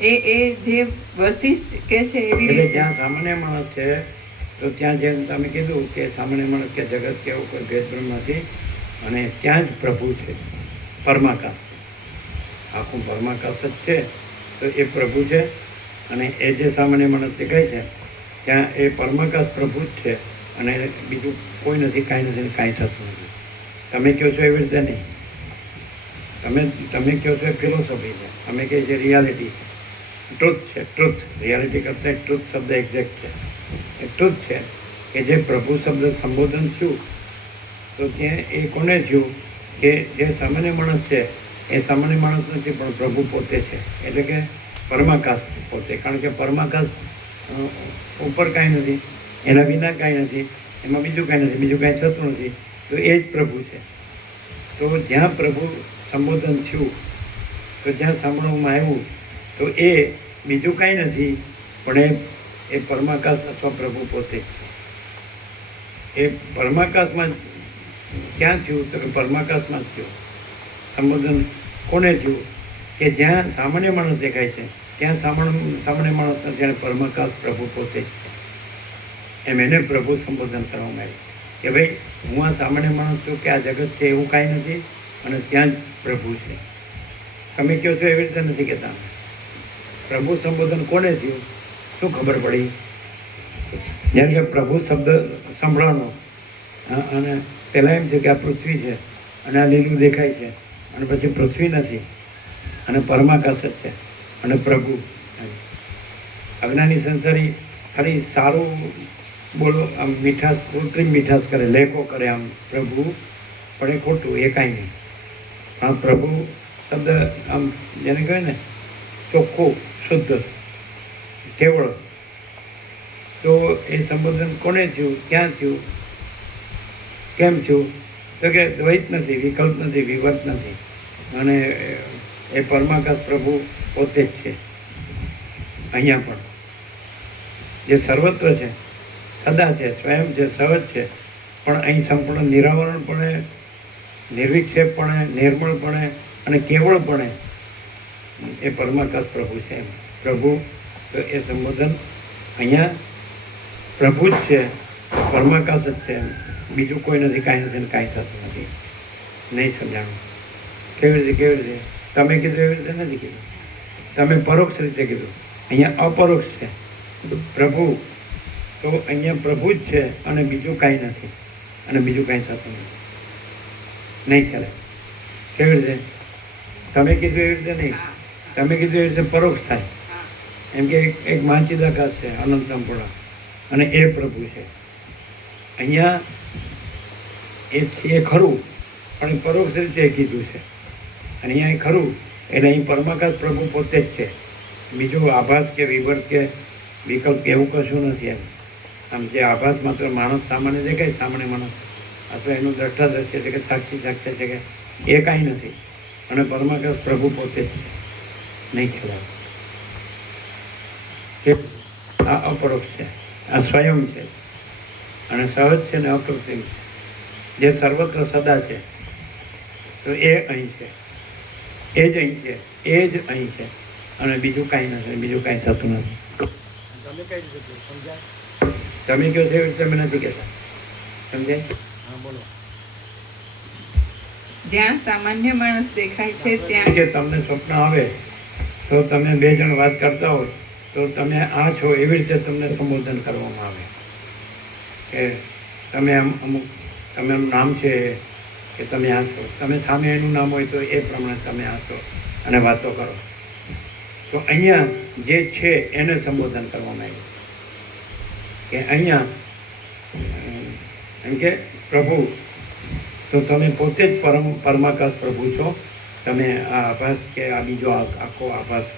એ જે વશિષ્ઠ કે છે એવી એટલે રીતે જ્યાં સામાન્ય માણસ છે તો ત્યાં જેમ તમે કીધું કે સામાન્ય માણસ કે જગત કે એવું કોઈ ભેદભ્રમ નથી અને ત્યાં જ પ્રભુ છે, પરમાકાશ. આખું પરમાકાશ જ છે તો એ પ્રભુ છે. અને એ જે સામાન્ય માણસ દેખાય છે ત્યાં એ પરમાકાશ પ્રભુ જ છે અને બીજું કોઈ નથી, કાંઈ નથી, કાંઈ થતું નથી. તમે કહો છો એવી રીતે નહીં. તમે કહો છો એ ફિલોસોફી છે, અમે કહીએ છીએ રિયાલિટી છે, ટ્રુથ છે. ટ્રુથ રિયાલિટી કરતાં ટ્રુથ શબ્દ એક્ઝેક્ટ છે. એ ટ્રુથ છે કે જે પ્રભુ શબ્દ સંબોધન થયું તો ત્યાં એ કોને થયું કે જે સામાન્ય માણસ છે એ સામાન્ય માણસ નથી પણ પ્રભુ પોતે છે, એટલે કે પરમાકાશ પોતે. કારણ કે પરમાકાશ ઉપર કાંઈ નથી, એના વિના કાંઈ નથી, એમાં બીજું કાંઈ નથી, બીજું કાંઈ થતું નથી, તો એ જ પ્રભુ છે. તો જ્યાં પ્રભુ સંબોધન થયું તો જ્યાં સાંભળવામાં આવ્યું તો એ બીજું કાંઈ નથી પણ એ પરમાકાશ અથવા પ્રભુ પોતે. એ પરમાકાશમાં ક્યાં થયું તો કે પરમાકાશમાં જ થયું. સંબોધન કોને થયું કે જ્યાં સામાન્ય માણસ દેખાય છે ત્યાં સામાન્ય માણસ નથી અને પરમાકાશ પ્રભુ પોતે જ છે. એમ એને પ્રભુ સંબોધન કરવામાં આવ્યું કે ભાઈ હું આ સામાન્ય માણસ છું કે આ જગત છે એવું કાંઈ નથી અને ત્યાં જ પ્રભુ છે. તમે કહો છો એવી રીતે નથી કહેતા. પ્રભુ સંબોધન કોને થયું શું ખબર પડી? જેમ કે પ્રભુ શબ્દ સંભળાનો અને પહેલાં એમ છે કે આ પૃથ્વી છે અને આ લીલું દેખાય છે અને પછી પૃથ્વી નથી અને પરમાકાશ જ છે અને પ્રભુ. અજ્ઞાની સંસારી ખાલી સારું બોલો, આમ મીઠાશ, કૃત્રિમ મીઠાશ કરે, લેખો કરે આમ પ્રભુ, પણ એ ખોટું, એ કાંઈ નહીં. પણ પ્રભુ શબ્દ આમ જેને કહે ને ચોખ્ખું, શુદ્ધ, કેવળ, તો એ સંબોધન કોને થયું, ક્યાં થયું, કેમ થયું? તો કે દ્વૈત નથી, વિકલ્પ નથી, વિવર્ત નથી, અને એ પરમાકાશ પ્રભુ પોતે જ છે. અહીંયા પણ જે સર્વત્ર છે, સદા છે, સ્વયં છે, સહજ છે, પણ અહીં સંપૂર્ણ નિરાવરણપણે, નિર્વિક્ષેપપણે, નિર્મળપણે અને કેવળપણે એ પરમાકાશ પ્રભુ છે. પ્રભુ તો એ સંબોધન અહીંયા પ્રભુ જ છે, પરમાકાશ જ છે, બીજું કોઈ નથી, કાંઈ નથી ને કાંઈ થતું નથી. નહીં સમજાણું? કેવી રીતે તમે કીધું એવી રીતે નથી કીધું, તમે પરોક્ષ રીતે કીધું, અહીંયા અપરોક્ષ છે. પ્રભુ તો અહીંયા પ્રભુ જ છે અને બીજું કાંઈ નથી, અને બીજું કાંઈ થતું નથી. નહીં ચાલે. કેવી રીતે? તમે કીધું એવી રીતે નહીં, તમે કીધું એવી રીતે પરોક્ષ થાય. એમ કે એક માનચિદાકાશ છે, અનંત સંપૂર્ણ, અને એ પ્રભુ છે. અહીંયા એ ખરું, પણ પરોક્ષ રીતે કીધું છે. અને અહીંયા એ ખરું, એટલે અહીં પરમાકાશ પ્રભુ પોતે જ છે. બીજું આભાસ કે વિવર્ત કે વિકલ્પ કે એવું કશું નથી. એમ આમ જે આભાસ માત્ર માણસ સામાન્ય દેખાય, સામાન્ય માણસ, અથવા એનું દ્રષ્ટા દ્રશ્ય છે કે સાક્ષી સાક્ષ્ય છે કે એ કાંઈ નથી. અને પરમાકાશ પ્રભુ પોતે જ છે. નહીં ખ્યાલ કે આ અપરોક્ષ છે, આ સ્વયં છે, અને સહજ છે ને અકૃત્રિમ છે, જે સર્વત્ર સદા છે. તો એ અહીં છે, એ જ અહીં છે, એ જ અહીં છે, અને બીજું કાંઈ નથી, બીજું કાંઈ થતું નથી. તમે કઈ રીતે કહો? સમજાય? તમે કહો છો એવી તમે નથી કહેતા. સમજાય? હા, બોલો. જ્યાં સામાન્ય માણસ દેખાય છે ત્યાં કે તમને સ્વપ્ન આવે તો તમે બે જણ વાત કરતા હોય તો તમે આ છો એવી રીતે તમને સંબોધન કરવામાં આવે કે તમે અમુક તમારું નામ છે કે તમે આ છો, તમે સામે એનું નામ હોય તો એ પ્રમાણે તમે આ છો અને વાતો કરો. તો અહીંયા જે છે એને સંબોધન કરવામાં આવ્યું કે અહીંયા એમ કે પ્રભુ, તો તમે પોતે જ પરમાકાશ પ્રભુ છો. તમે આ આભાસ કે આ બીજો આખો આભાસ,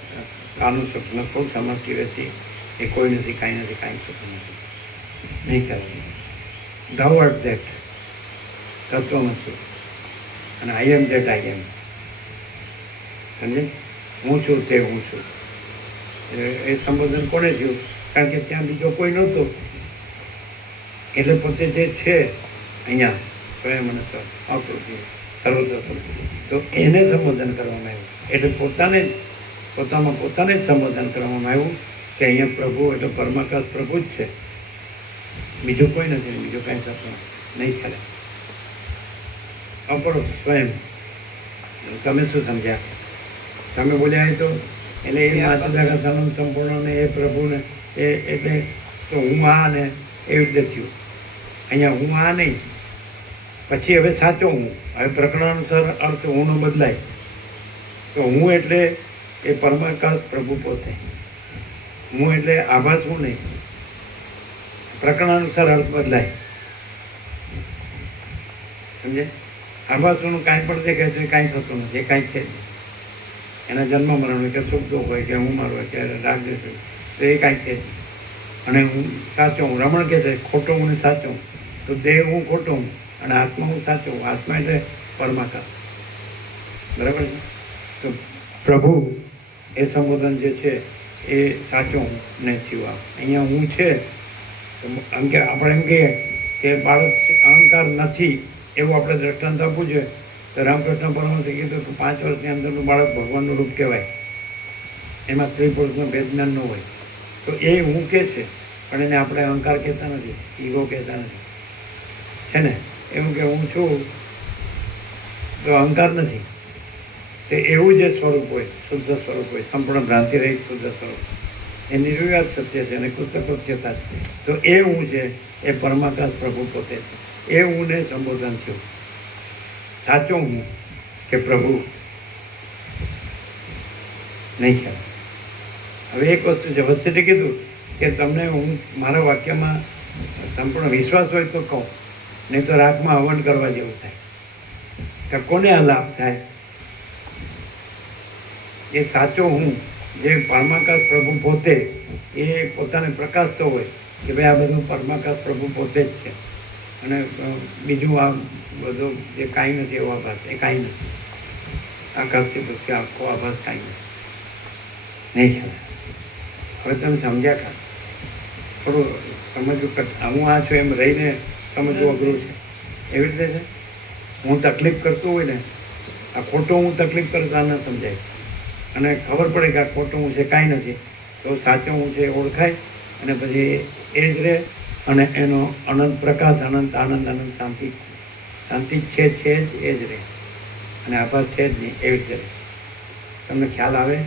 આનું સ્વપ્ન ખૂબ સમજતી રહેતી, એ કોઈ નથી, કાંઈ નથી, કાંઈ થતું નથી. નહીં ખ્યાલ. ધવ આર ધેટ, તત્વમસી, અને આઈ એમ ધેટ આઈ એમ. સમજે? હું છું તે હું છું. એ સંબોધન કોને થયું? કારણ કે ત્યાં બીજો કોઈ નહોતો, એટલે પોતે જે છે અહીંયા સ્વયં અને આકૃતિ સર્વત્ર, તો એને સંબોધન કરવામાં આવ્યું. એટલે પોતાને જ સંબોધન કરવામાં આવ્યું કે અહીંયા પ્રભુ એટલે પરમાકાશ પ્રભુ જ છે, બીજું કોઈ નથી, બીજું કાંઈ થતું નહીં. ચાલે. અપરોક્ષ સ્વયં. તમે શું સમજ્યા? તમે બોલ્યા તો એટલે એ માતા સનમ સંપૂર્ણ ને એ પ્રભુને એ એટલે તો હું આ ને એવી રીતે થયું. અહીંયા હું આ નહીં, પછી હવે સાચો હું, હવે પ્રકરણાનુસાર અર્થ હુંનો બદલાય. તો હું એટલે એ પરમાકાશ પ્રભુ પોતે. હું એટલે આભાસ હું નહીં, પ્રકરણાનુસાર અર્થ બદલાય. સમજે? આભાસોનું કાંઈ પણ દેખાય છે, કાંઈ થતું નથી, એ કાંઈ છે જ નહીં. એના જન્મ મરણ હોય કે સુખ દુઃખ હોય કે હું મારું હોય કે રાગ દેશ હોય, તો એ કાંઈ છે જ નહીં. અને હું સાચો હું, રમણ કહે છે ખોટો હું ને સાચો હું, તો દેહ હું ખોટો હું અને આત્મા હું સાચો હું. આત્મા એટલે પરમાકાશ. બરાબર છે? તો પ્રભુ એ સંબોધન જે છે એ સાચો હું ને થયું. અહીંયા હું છે એમ કે આપણે એમ કહીએ કે બાળક અહંકાર નથી એવું આપણે દ્રષ્ટાંત આપવું જોઈએ. તો રામકૃષ્ણ પરમહંસે કીધું કે 5 વર્ષની અંદરનું બાળક ભગવાનનું રૂપ કહેવાય, એમાં સ્ત્રી પુરુષનો ભેદજ્ઞાન ન હોય. તો એ હું કે છે, પણ એને આપણે અહંકાર કહેતા નથી, ઈગો કહેતા નથી, છે ને? એવું કે હું છું તો અહંકાર નથી. તે એવું જે સ્વરૂપ હોય, શુદ્ધ સ્વરૂપ હોય, સંપૂર્ણ ભ્રાંતિ રહિત શુદ્ધ સ્વરૂપ, એ નિર્વિવાદ સત્ય છે અને કૃતકૃત્યતા છે. તો એ હું છે એ પરમાકાશ પ્રભુ પોતે છે. એ હુંને સંબોધન થયું. સાચો હું કે પ્રભુ. નહીં ખ્યાલ? હવે એક વસ્તુ છે, વચ્ચેથી કીધું કે તમને હું મારા વાક્યમાં સંપૂર્ણ વિશ્વાસ હોય તો કહું, નહીં તો રાતમાં હવન કરવા જેવું થાય. તો કોને આ લાભ થાય? એ સાચો હું, જે પરમાકાશ પ્રભુ પોતે, એ પોતાને પ્રકાશતો હોય કે ભાઈ આ બધું પરમાકાશ પ્રભુ પોતે જ છે, અને બીજું આ બધું જે કાંઈ નથી એવો આભાસ, એ કાંઈ નથી. આકાશથી પછી આખો આભાસ કાંઈ નહીં ખ્યાલ. હવે તમે સમજ્યા ખા? થોડું સમજવું, હું આ છું એમ રહીને સમજવું અઘરું છે. એવી રીતે છે, હું તકલીફ કરતો હોય ને, આ ખોટો હું તકલીફ કરતા ન સમજાય, અને ખબર પડે કે આ ખોટો હું છે કાંઈ નથી, તો સાચો હું છે ઓળખાય, અને પછી એ જ રહે, અને એનો અનંત પ્રકાશ, અનંત આનંદ, અનંત શાંતિ, શાંતિ છે જ એ જ રહે, અને આભાસ છે જ નહીં. એવી રીતે તમને ખ્યાલ આવે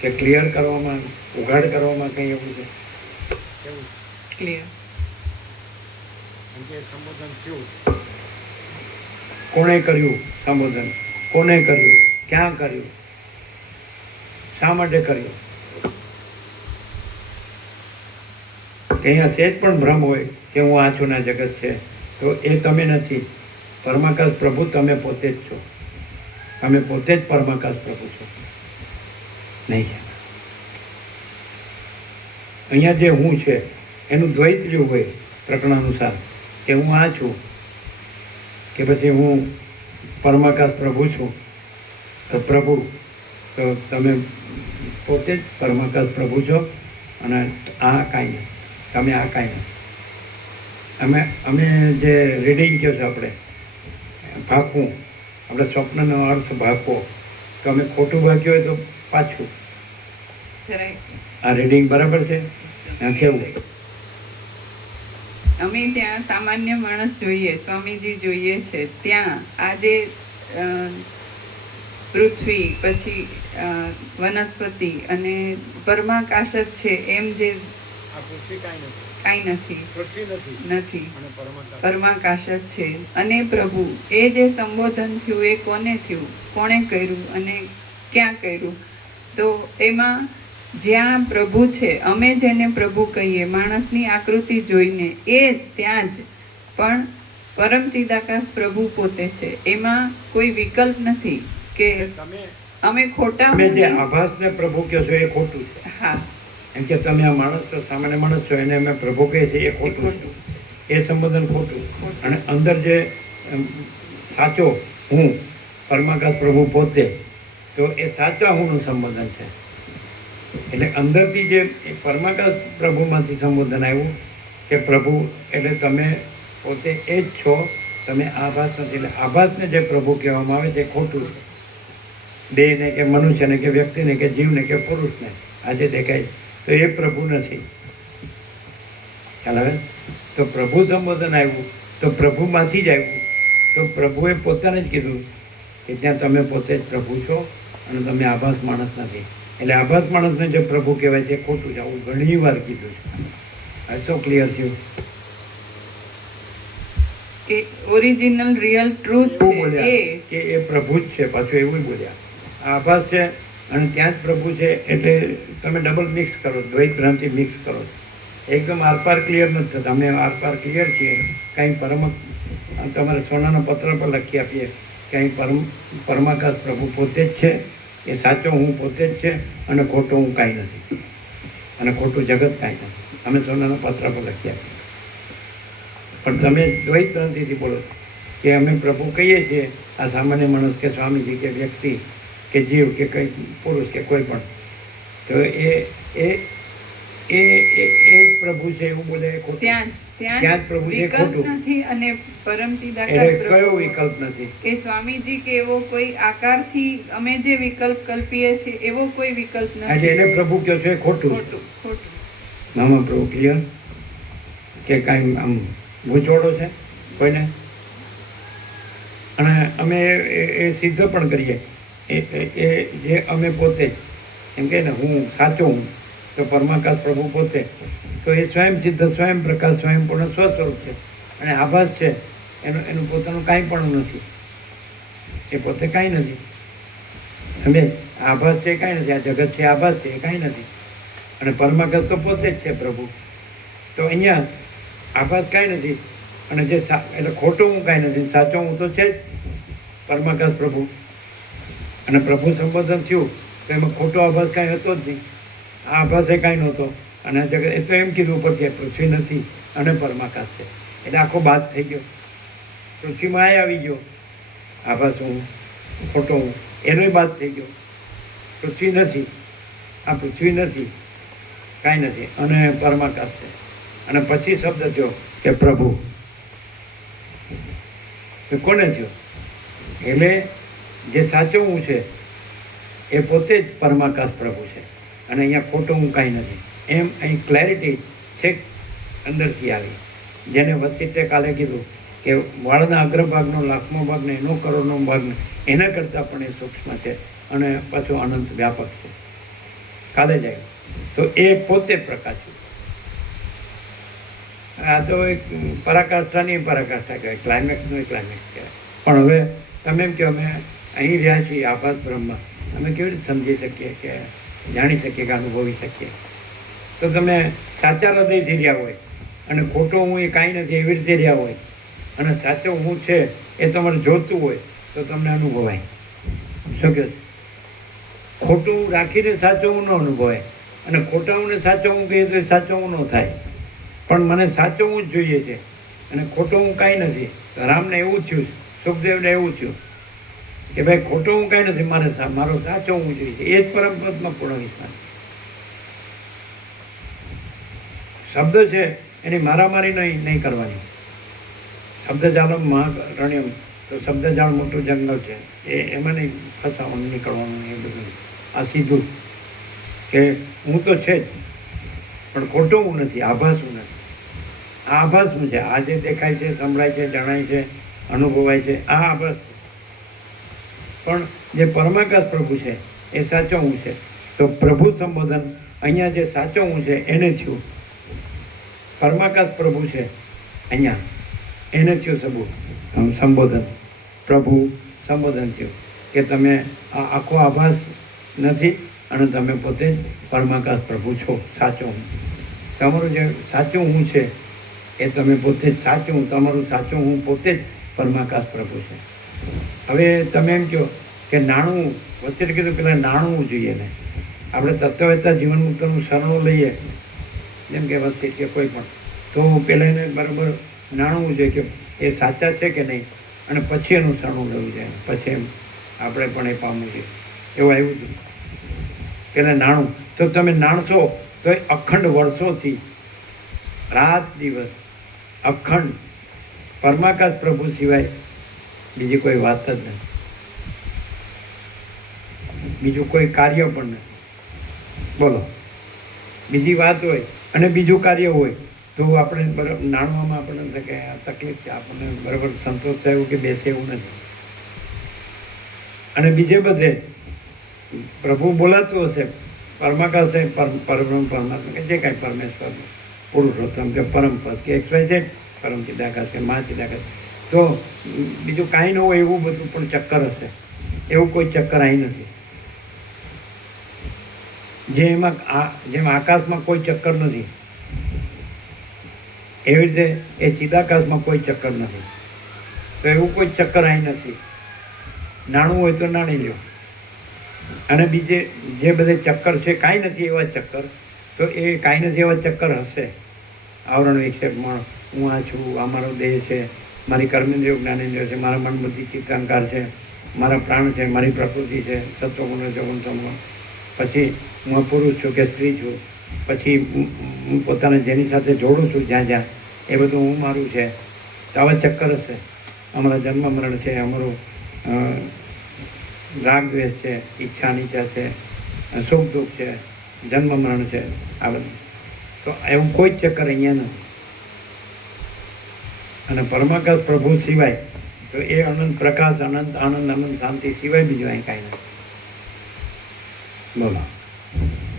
કે ક્લિયર કરવામાં, ઉઘાડ કરવામાં કંઈ એવું છે? કેવું ક્લિયર. કેમ કે સંબોધન થયું, કોણે કર્યું સંબોધન? કોને કર્યું? ક્યાં કર્યું? શા માટે કર્યું? કે અહીંયા સેજ પણ ભ્રમ હોય કે હું આ છું ને આ જગત છે, તો એ તમે નથી. પરમાકાશ પ્રભુ તમે પોતે જ છો. તમે પોતે જ પરમાકાશ પ્રભુ છો. નહીં છે અહીંયા જે હું છે એનું દ્વૈત જેવું હોય પ્રકરણ અનુસાર, કે હું આ છું કે પછી હું પરમાકાશ પ્રભુ છું. તો પ્રભુ, તો તમે પોતે જ પરમાકાશ પ્રભુ છો, અને આ કાંઈ નહીં, તમે આ કાંઈ નહીં. અમે જે રીડિંગ કહો છો આપણે ભાગવું, આપણે સ્વપ્નનો અર્થ ભાગવો, તો અમે ખોટું ભાગ્યું હોય તો પાછું. જરાય આ રીડિંગ બરાબર છે? કેવું? અમે જ્યાં સામાન્ય માણસ જોઈએ, સ્વામીજી જોઈએ છે, ત્યાં આજે પૃથ્વી, પછી વનસ્પતિ અને પરમાકાશ જ છે, એમ જે આ પૃથ્વી કાંઈ નથી, કાંઈ નથી, પૃથ્વી નથી, નથી, અને પરમાત્મા પરમાકાશ જ છે. અને પ્રભુ, એ જે સંબોધન થયું એ કોને થયું, કોણે કર્યું અને ક્યાં કર્યું? તો એમાં જ્યાં પ્રભુ છે, અમે જેને પ્રભુ કહીએ, માણસની આકૃતિ જોઈને, એ ત્યાં જ પણ પરમ ચિદાકાશ પ્રભુ પોતે છે. એમાં કોઈ વિકલ્પ નથી કે તમે અમે ખોટા તમે જે હોઈએ. આભાસને પ્રભુ કહો છો એ ખોટું છે. હા, એમ કે તમે આ માણસ છો, સામાન્ય માણસ છો, એને અમે પ્રભુ કહીએ છીએ, એ એ ખોટું છે. ખોટું. એ સંબોધન ખોટું. અને અંદર જે સાચો હું, પરમાકાશ પ્રભુ પોતે, તો એ સાચા હુંનું સંબોધન છે. એટલે અંદરથી જે પરમાકાશ પ્રભુમાંથી સંબોધન આવ્યું કે પ્રભુ એટલે તમે પોતે એ જ છો, તમે આભાસ નથી. એટલે આભાસને જે પ્રભુ કહેવામાં આવે છે એ ખોટું છે. દેહને કે મનુષ્યને કે વ્યક્તિને કે જીવને કે પુરુષને આજે દેખાય તો એ પ્રભુ નથી. ખ્યાલ આવે? તો પ્રભુ સંબોધન આવ્યું તો પ્રભુમાંથી જ આવ્યું. તો પ્રભુએ પોતાને જ કીધું કે ત્યાં તમે પોતે જ પ્રભુ છો અને તમે આભાસ માણસ નથી. એટલે આભાસ માણસને જે પ્રભુ કહેવાય છે એ ખોટું છે. આવું ઘણી વાર કીધું છે. આ તો ક્લિયર થયું. કે ઓરિજિનલ રિયલ ટ્રુથ એવું છે બોલ્યા એ કે એ પ્રભુ જ છે. પાછું એવું બોલ્યા આ આભાસ છે અને ત્યાં જ પ્રભુ છે. એટલે તમે ડબલ મિક્સ કરો, દ્વૈત ભ્રાંતિ મિક્સ કરો. એકદમ આરપાર ક્લિયર નથી થતા. અમે આરપાર ક્લિયર છીએ. કંઈ તમારે સોનાના પત્ર પર લખી આપીએ કંઈ પરમાકાશ પ્રભુ પોતે જ છે, એ સાચો હું પોતે જ છે, અને ખોટો હું કાંઈ નથી, અને ખોટું જગત કાંઈ નથી. અમે સોનાના પત્ર પર લખી આપીએ. પણ તમે દ્વૈત ભ્રાંતિથી બોલો કે અમે પ્રભુ કહીએ છીએ આ સામાન્ય માણસ કે સ્વામીજી કે વ્યક્તિ કે જીવ કે કંઈ પુરુષ કે કોઈ પણ, તો એ જ પ્રભુ છે એવું બોલે એ ખોટું. ત્યાં ત્યાં જ પ્રભુ છે વિકલ્પ ખોટું. નથી. અને પરમ એટલે ચિદાકાશ કયો પ્રભુ વિકલ્પ નથી? કે સ્વામીજી કે એવો કોઈ આકારથી અમે જે વિકલ્પ કલ્પીએ છીએ એવો કોઈ વિકલ્પ આજે નથી. એને પ્રભુ કહો છો એ ખોટું. ખોટું, ખોટું. મામા પ્રભુ ક્લિયર કે કાંઈ આમ ગૂંચવડો છે કોઈને? અને અમે એ સિદ્ધ પણ કરીએ એ જે અમે પોતે જ એમ કે ને હું સાચો હું, તો પરમાકાશ પ્રભુ પોતે, તો એ સ્વયં સિદ્ધ, સ્વયં પ્રકાશ, સ્વયં પૂર્ણ સ્વસ્વરૂપ છે. અને આભાસ છે એનું પોતાનું કાંઈ પણ નથી. એ પોતે કાંઈ નથી. સમજે? આભાસ છે કાંઈ નથી, આ જગત છે આભાસ છે એ કાંઈ નથી. અને પરમાકાશ તો પોતે જ છે પ્રભુ. તો અહીંયા આભાસ કાંઈ નથી. અને જે એટલે ખોટું હું કાંઈ નથી, સાચો હું તો છે જ પરમાકાશ પ્રભુ. અને પ્રભુ સંબોધન થયું તો એમાં ખોટો આભાસ કાંઈ હતો જ નહીં. આ આભાસ એ કાંઈ નહોતો. અને જગત એ તો એમ કીધું ઉપરથી પૃથ્વી નથી અને પરમાકાશ છે, એટલે આખો બાદ થઈ ગયો. પૃથ્વીમાં એ આવી ગયો આભાસ હું, ખોટો હું, એનોય બાદ થઈ ગયો. પૃથ્વી નથી, આ પૃથ્વી નથી, કાંઈ નથી, અને પરમાકાશ છે. અને પછી શબ્દ થયો કે પ્રભુ. એ કોને થયો? એટલે જે સાચો હું છે એ પોતે જ પરમાકાશ પ્રભુ છે. અને અહીંયા ખોટો હું કાંઈ નથી, એમ અહીં ક્લેરિટી છેક અંદરથી આવી. જેને વસિષ્ઠે કાલે કીધું કે વાળના અગ્રભાગનો લાખમો ભાગ ને એનો કરોડનો ભાગ ને એના કરતાં પણ એ સૂક્ષ્મ છે અને પાછું અનંત વ્યાપક છે. કાલે જાય તો એ પોતે પ્રકાશિત. આ તો એક પરાકાષ્ઠાની પરાકાષ્ઠા કહેવાય, ક્લાઇમેક્સનું ક્લાઇમેક્સ કહેવાય. પણ હવે તમે એમ કે અમે અહીં રહ્યા છીએ આભાસ બ્રહ્મમાં, અમે કેવી રીતે સમજી શકીએ કે જાણી શકીએ કે અનુભવી શકીએ? તો તમે સાચા હૃદયથી રહ્યા હોય અને ખોટો હું એ કાંઈ નથી એવી રીતે રહ્યા હોય અને સાચો હું છે એ તમારે જોતું હોય તો તમને અનુભવાય. શું કહે? ખોટું રાખીને સાચો હું ન અનુભવાય અને ખોટા હું સાચો હું કહીએ તો સાચો હું ન થાય. પણ મને સાચો હું જ જોઈએ છે અને ખોટો હું કાંઈ નથી. રામને એવું થયું, સુખદેવને એવું થયું કે ભાઈ ખોટો હું કાંઈ નથી, મારો સાચો હું જોઈએ છે. એ જ પરમપદમાં પૂર્ણ વિશ્વાસ. શબ્દ છે એની મારામારી નહીં કરવાની. શબ્દજાળ મહારણ્યમ, તો શબ્દજાળ મોટું જંગલ છે, એમાં નહીં ફસાવાનું નીકળવાનું. એ બધું આ સીધું કે હું તો છે જ પણ ખોટો હું નથી, આભાસ હું નથી. આ આભાસ શું છે? આ જે દેખાય છે, સંભળાય છે, જણાય છે, અનુભવાય છે, આ આભાસ. પણ જે પરમાકાશ પ્રભુ છે એ સાચો હું છે. તો પ્રભુ સંબોધન અહીંયા જે સાચો હું છે એને થયું. પરમાકાશ પ્રભુ છે અહીંયા એને થયું સંબોધન. પ્રભુ સંબોધન થયું કે તમે આ આખો આભાસ નથી અને તમે પોતે જ પરમાકાશ પ્રભુ છો, સાચો હું. તમારું જે સાચું હું છે એ તમે પોતે જ સાચું હું, તમારું સાચું હું પોતે જ પરમાકાશ પ્રભુ છે. હવે તમે એમ કહો કે નાણું, વચ્ચે કીધું પેલા નાણવું જોઈએ ને. આપણે તત્વવેત્તા જીવન મુક્તનું શરણું લઈએ જેમ કે વચ્ચે કે કોઈ પણ, તો પેલા એને બરાબર નાણવું જોઈએ કે એ સાચા છે કે નહીં, અને પછી એનું શરણું લેવું જોઈએ, પછી એમ આપણે પણ એ પામવું જોઈએ. એવું આવ્યું હતું પેલા નાણું. તો તમે નાણશો તો એ અખંડ વર્ષોથી રાત દિવસ અખંડ પરમાકાશ પ્રભુ સિવાય બીજી કોઈ વાત જ નથી, બીજું કોઈ કાર્ય પણ નથી. બોલો, બીજી વાત હોય અને બીજું કાર્ય હોય તો આપણે બરાબર નાણવામાં આપણને કે તકલીફ છે, આપણને બરાબર સંતોષ થાય એવું કે બેસે એવું નથી. અને બીજે બધે પ્રભુ બોલાતું હશે, પરમાકાશ છે, પરબ્રહ્મ પરમાત્મા કે જે કાંઈ પરમેશ્વર પુરુષોત્તમ કે પરમપદ કે એક્સવાય છે, પરમ ચિદાકાશ કે મહા ચિદાકાશ, તો બીજું કાંઈ ન હોય એવું બધું પણ ચક્કર હશે. એવું કોઈ ચક્કર અહીં નથી. જેમ આકાશમાં કોઈ ચક્કર નથી એવી રીતે એ ચિદાકાશમાં કોઈ ચક્કર નથી. તો એવું કોઈ ચક્કર અહીં નથી. નાણું હોય તો નાણી લ્યો. અને બીજે જે બધે ચક્કર છે કાંઈ નથી એવા ચક્કર, તો એ કાંઈ નથી એવા ચક્કર હશે. આવરણ વિક્ષેપમાં હું આ છું, આ મારો દેહ છે, મારી કર્મેન્દ્રિયો જ્ઞાનેન્દ્રિયો છે, મારા મન બુદ્ધિ ચિત્ત અહંકાર છે, મારા પ્રાણ છે, મારી પ્રકૃતિ છે, સત્વગુણ રજોગુણ તમોગુણ, પછી હું પુરુષ છું કે સ્ત્રી છું, પછી હું પોતાને જેની સાથે જોડું છું જ્યાં જ્યાં, એ બધું હું મારું છે. તો આવા ચક્કર હશે. અમારા જન્મ મરણ છે, અમારું રાગ દ્વેષ છે, ઈચ્છા અનિચ્છા છે, સુખ દુઃખ છે, જન્મ મરણ છે, આ બધું. તો એવું કોઈ જ ચક્કર અહીંયા નથી. અને પરમાકાશ પ્રભુ સિવાય તો એ અનંત પ્રકાશ, અનંત આનંદ, અનંત શાંતિ સિવાય બીજું અહીં કાંઈ નથી. બોલો,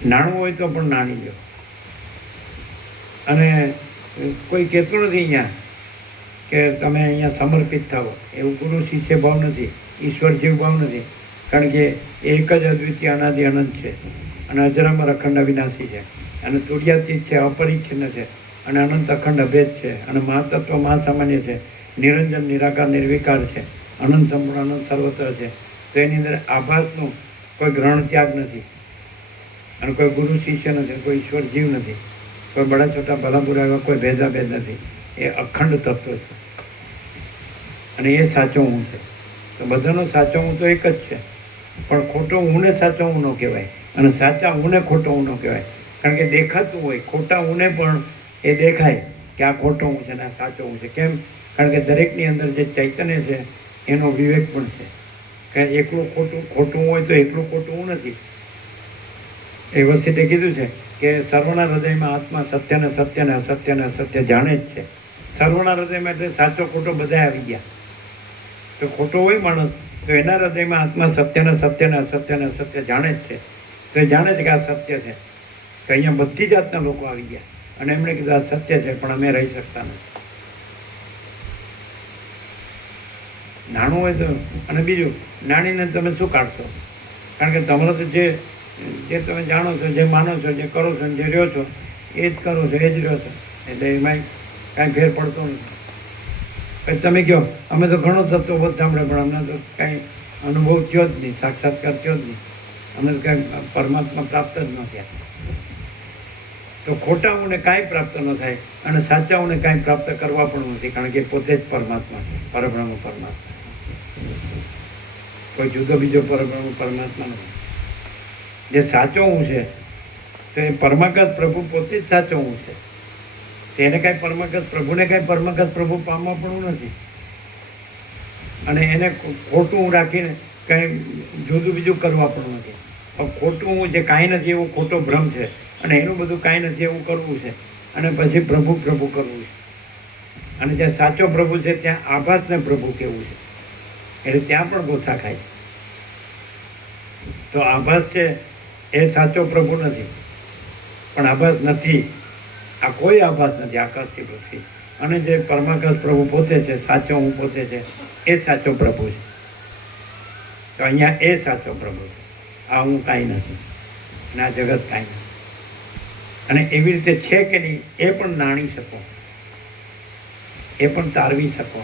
નાણું હોય તો પણ નાણી લો. અને કોઈ કહેતું નથી અહીંયા કે તમે અહીંયા સમર્પિત થાવો, એવું ગુરુ શિષ્ય ભાવ નથી, ઈશ્વર જીવ ભાવ નથી. કારણ કે એ એક જ અદ્વિતીય અનાદિ અનંત છે અને અજરામર અખંડ અવિનાશી છે અને તુર્યાતીત છે, અપરિચ્છિન્ન છે અને અનંત અખંડ અભેદ છે અને મહાતત્વ મહાસામાન્ય છે, નિરંજન નિરાકાર નિર્વિકાર છે, અનંત સંપૂર્ણ અનંત સર્વત્ર છે. તો એની અંદર આભાસનું કોઈ ગ્રહણ ત્યાગ નથી અને કોઈ ગુરુ શિષ્ય નથી, કોઈ ઈશ્વર જીવ નથી, કોઈ બડા છોટા ભલા બુરા એવા કોઈ ભેદાભેદ નથી. એ અખંડ તત્વ છે અને એ સાચો હું છે. તો બધાનો સાચો હું તો એક જ છે, પણ ખોટો હુંને સાચો હું ન કહેવાય અને સાચા હુંને ખોટો હું ન કહેવાય. કારણ કે દેખાતું હોય ખોટા હુંને પણ એ દેખાય કે આ ખોટો હું છે ને આ સાચો હું છે. કેમ? કારણ કે દરેકની અંદર જે ચૈતન્ય છે એનો વિવેક પણ છે. કારણ એકલું ખોટું હોય તો એકલું ખોટું હું નથી. એ વખતે કીધું છે કે સર્વના હૃદયમાં આત્મા સત્યને સત્યને અસત્યને અસત્ય જાણે જ છે. સર્વના હૃદયમાં એટલે સાચો ખોટો બધા આવી ગયા. તો ખોટો હોય માણસ તો એના હૃદયમાં આત્મા સત્યને સત્યને અસત્યને અસત્ય જાણે જ છે. તો એ જાણે છે કે આ સત્ય છે. તો અહીંયા બધી જાતના લોકો આવી ગયા અને એમણે કીધું આ સત્ય છે પણ અમે રહી શકતા નથી. નાણું હોય તો અને બીજું નાણીને તમે શું કાઢશો? કારણ કે તમારે તો જે તમે જાણો છો, જે માનો છો, જે કરો છો, જે રહ્યો છો એ જ કરો છો, એ જ રહ્યો છો. એટલે એમાં કાંઈ ફેર પડતો નથી. પછી તમે કહો અમે તો ઘણો તત્વબોધ સાંભળે પણ અમને તો કાંઈ અનુભવ થયો જ નહીં, સાક્ષાત્કાર થયો જ નહીં, અમને તો કાંઈ પરમાત્મા પ્રાપ્ત જ ન થયા. તો ખોટા ઊને કાંઈ પ્રાપ્ત ન થાય અને સાચા ઊને કાંઈ પ્રાપ્ત કરવા પણ નથી. કારણ કે પોતે જ પરમાત્મા છે, પરબ્રહ્મ પરમાત્મા. કોઈ જુદો બીજો પરબ્રહ્મ પરમાત્મા નથી. જે સાચો હું છે તો એ પરમાગત પ્રભુ પોતે જ સાચો હું છે. તેને કાંઈ પરમાગત પ્રભુને કાંઈ પરમાગત પ્રભુ પામવા પણ નથી અને એને ખોટું રાખીને કાંઈ જુદું બીજું કરવા પણ નથી. ખોટું જે કાંઈ નથી એવું ખોટો ભ્રમ છે અને એનું બધું કાંઈ નથી એવું કરવું છે અને પછી પ્રભુ પ્રભુ કરવું છે. અને જ્યાં સાચો પ્રભુ છે ત્યાં આભાસને પ્રભુ કહેવું છે. એટલે ત્યાં પણ ગોથા ખાય. તો આભાસ છે એ સાચો પ્રભુ નથી પણ આભાસ નથી. આ કોઈ આભાસ નથી આકાશથી પૃથ્વી. અને જે પરમાકાશ પ્રભુ પોતે છે, સાચો હું પોતે છે, એ સાચો પ્રભુ છે. તો અહીંયા એ સાચો પ્રભુ છે. આ હું કાંઈ નથી અને આ જગત કાંઈ નથી. અને એવી રીતે છે કે નહીં એ પણ નાણી શકો, એ પણ તારવી શકો,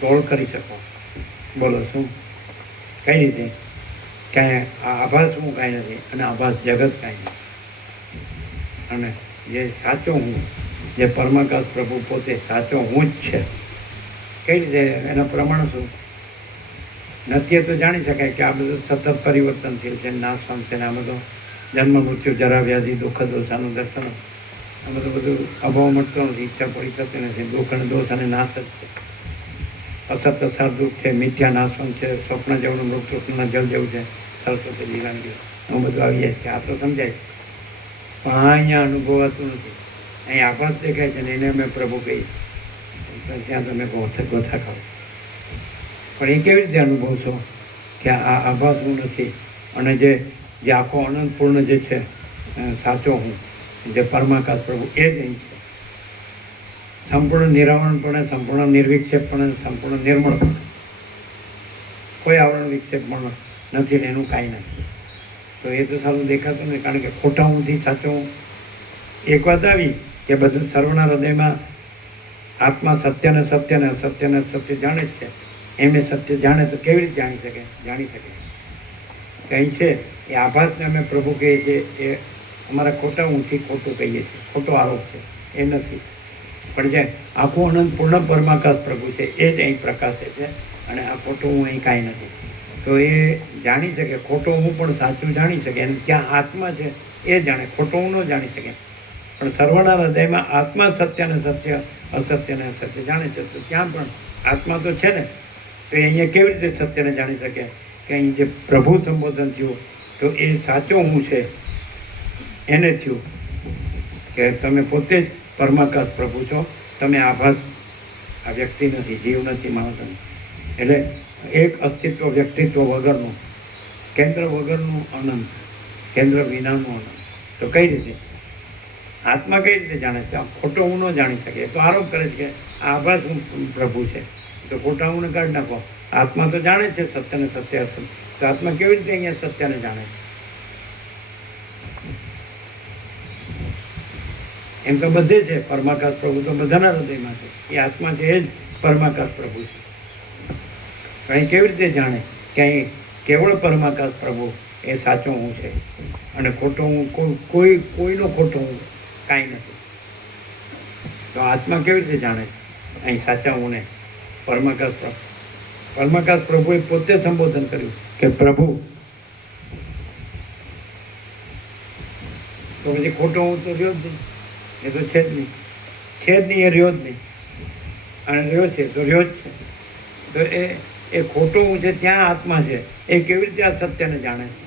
તોડ કરી શકો. બોલો શું? કઈ રીતે? કાંઈ આભાસ હું કાંઈ નથી અને આભાસ જગત કાંઈ નથી. અને જે સાચો હું, જે પરમાકાશ પ્રભુ પોતે સાચો હું જ છે. કઈ રીતે? એના પ્રમાણ શું? નથી તો જાણી શકાય કે આ બધું સતત પરિવર્તનશીલ છે, નાશ પામશે ને આ બધો જન્મ મૃત્યુ જરા વ્યાધિ દુઃખ દોષાનું દર્શન, આ બધું અભાવ મળતો નથી, ઈચ્છા પૂરી થતી નથી, દુઃખ અને દોષ અને નાશ જ છે. અસત અસાર દુઃખ છે, મિથ્યા નાશવંત છે, સ્વપ્ન જેવું મૃત્યુના જલ જેવું છે, સરસ્વતી જીવાનગી હું બધું આવી જાય છે. આ તો સમજાય પણ આ અહીંયા અનુભવાતું નથી. અહીં આભાસ દેખાય છે ને એને અમે પ્રભુ કહીએ ત્યાં તમે ગોથા ખાઓ. પણ એ કેવી રીતે અનુભવ છો કે આ આભાસ હું નથી અને જે આખો અનંતપૂર્ણ જે છે સાચો હું, જે પરમાકાશ પ્રભુ એ જ અહીં છે. સંપૂર્ણ નિરાવરણપણે, સંપૂર્ણ નિર્વિક્ષેપપણે, સંપૂર્ણ નિર્મળપણે, કોઈ આવરણ વિક્ષેપ પણ નથી ને એનું કાંઈ નથી. તો એ તો સારું દેખાતું નહીં. કારણ કે ખોટા ઊંથી સાચો હું એક વાત આવી કે બધું સર્વના હૃદયમાં આત્મા સત્યને સત્યને અસત્યને સત્ય જાણે જ છે. એમને સત્ય જાણે તો કેવી રીતે જાણી શકે? કંઈ છે એ આભાસને અમે પ્રભુ કહીએ છીએ. એ અમારા ખોટા ઊંથી ખોટું કહીએ છીએ, ખોટો આરોપ છે. એ નથી. પણ જે આખું અનંત પૂર્ણ પરમાકાશ પ્રભુ છે એ જ અહીં પ્રકાશે છે અને આ ખોટું હું અહીં કાંઈ નથી. તો એ જાણી શકે, ખોટો હું પણ સાચું જાણી શકે. અને ત્યાં આત્મા છે એ જાણે, ખોટો હું ન જાણી શકે. પણ સર્વના હૃદયમાં આત્મા સત્યને સત્ય, અસત્યને અસત્ય જાણે છે. તો ત્યાં પણ આત્મા તો છે ને. તો એ અહીંયા કેવી રીતે સત્યને જાણી શકે? કે અહીં જે પ્રભુ સંબોધન થયું તો એ સાચો હું છે એને થયું કે તમે પોતે જ પરમાકાશ પ્રભુ છો. તમે આભાસ, આ વ્યક્તિ નથી, જીવ નથી, માણસ નથી. એટલે એક અસ્તિત્વ વ્યક્તિત્વ વગરનું, કેન્દ્ર વગરનું અનંત, કેન્દ્ર વિનાનું અનંત. તો કઈ રીતે આત્મા કઈ રીતે જાણે છે? ખોટો હું ન જાણી શકે. તો આરોપ કરે છે કે આ આભાસ હું પ્રભુ છે. તો ખોટા હું કાઢી નાખો આત્મા તો જાણે છે સત્યને સત્ય અસત્ય, તો આત્મા કેવી રીતે અહીંયા સત્યને જાણે છે? એમ તો બધે છે, પરમાકાશ પ્રભુ તો બધાના હૃદયમાં છે. એ આત્મા છે, એ જ પરમાકાશ પ્રભુ છે. તો અહીં કેવી રીતે જાણે કે અહીં કેવળ પરમાકાશ પ્રભુ એ સાચો હું છે અને ખોટો હું કોઈનો ખોટો હું કાંઈ નથી? તો આત્મા કેવી રીતે જાણે અહીં સાચા હું ને પરમાકાશ પ્રભુ? પરમાકાશ પ્રભુએ પોતે સંબોધન કર્યું કે પ્રભુ. તો પછી ખોટો હું તો રહ્યો જ નહીં, એ તો છે જ નહીં, છે જ નહીં, એ રહ્યો જ નહીં. અને રહ્યો છે તો રહ્યો જ છે. તો એ ખોટો હું છે ત્યાં આત્મા છે, એ કેવી રીતે આ સત્યને જાણે છે?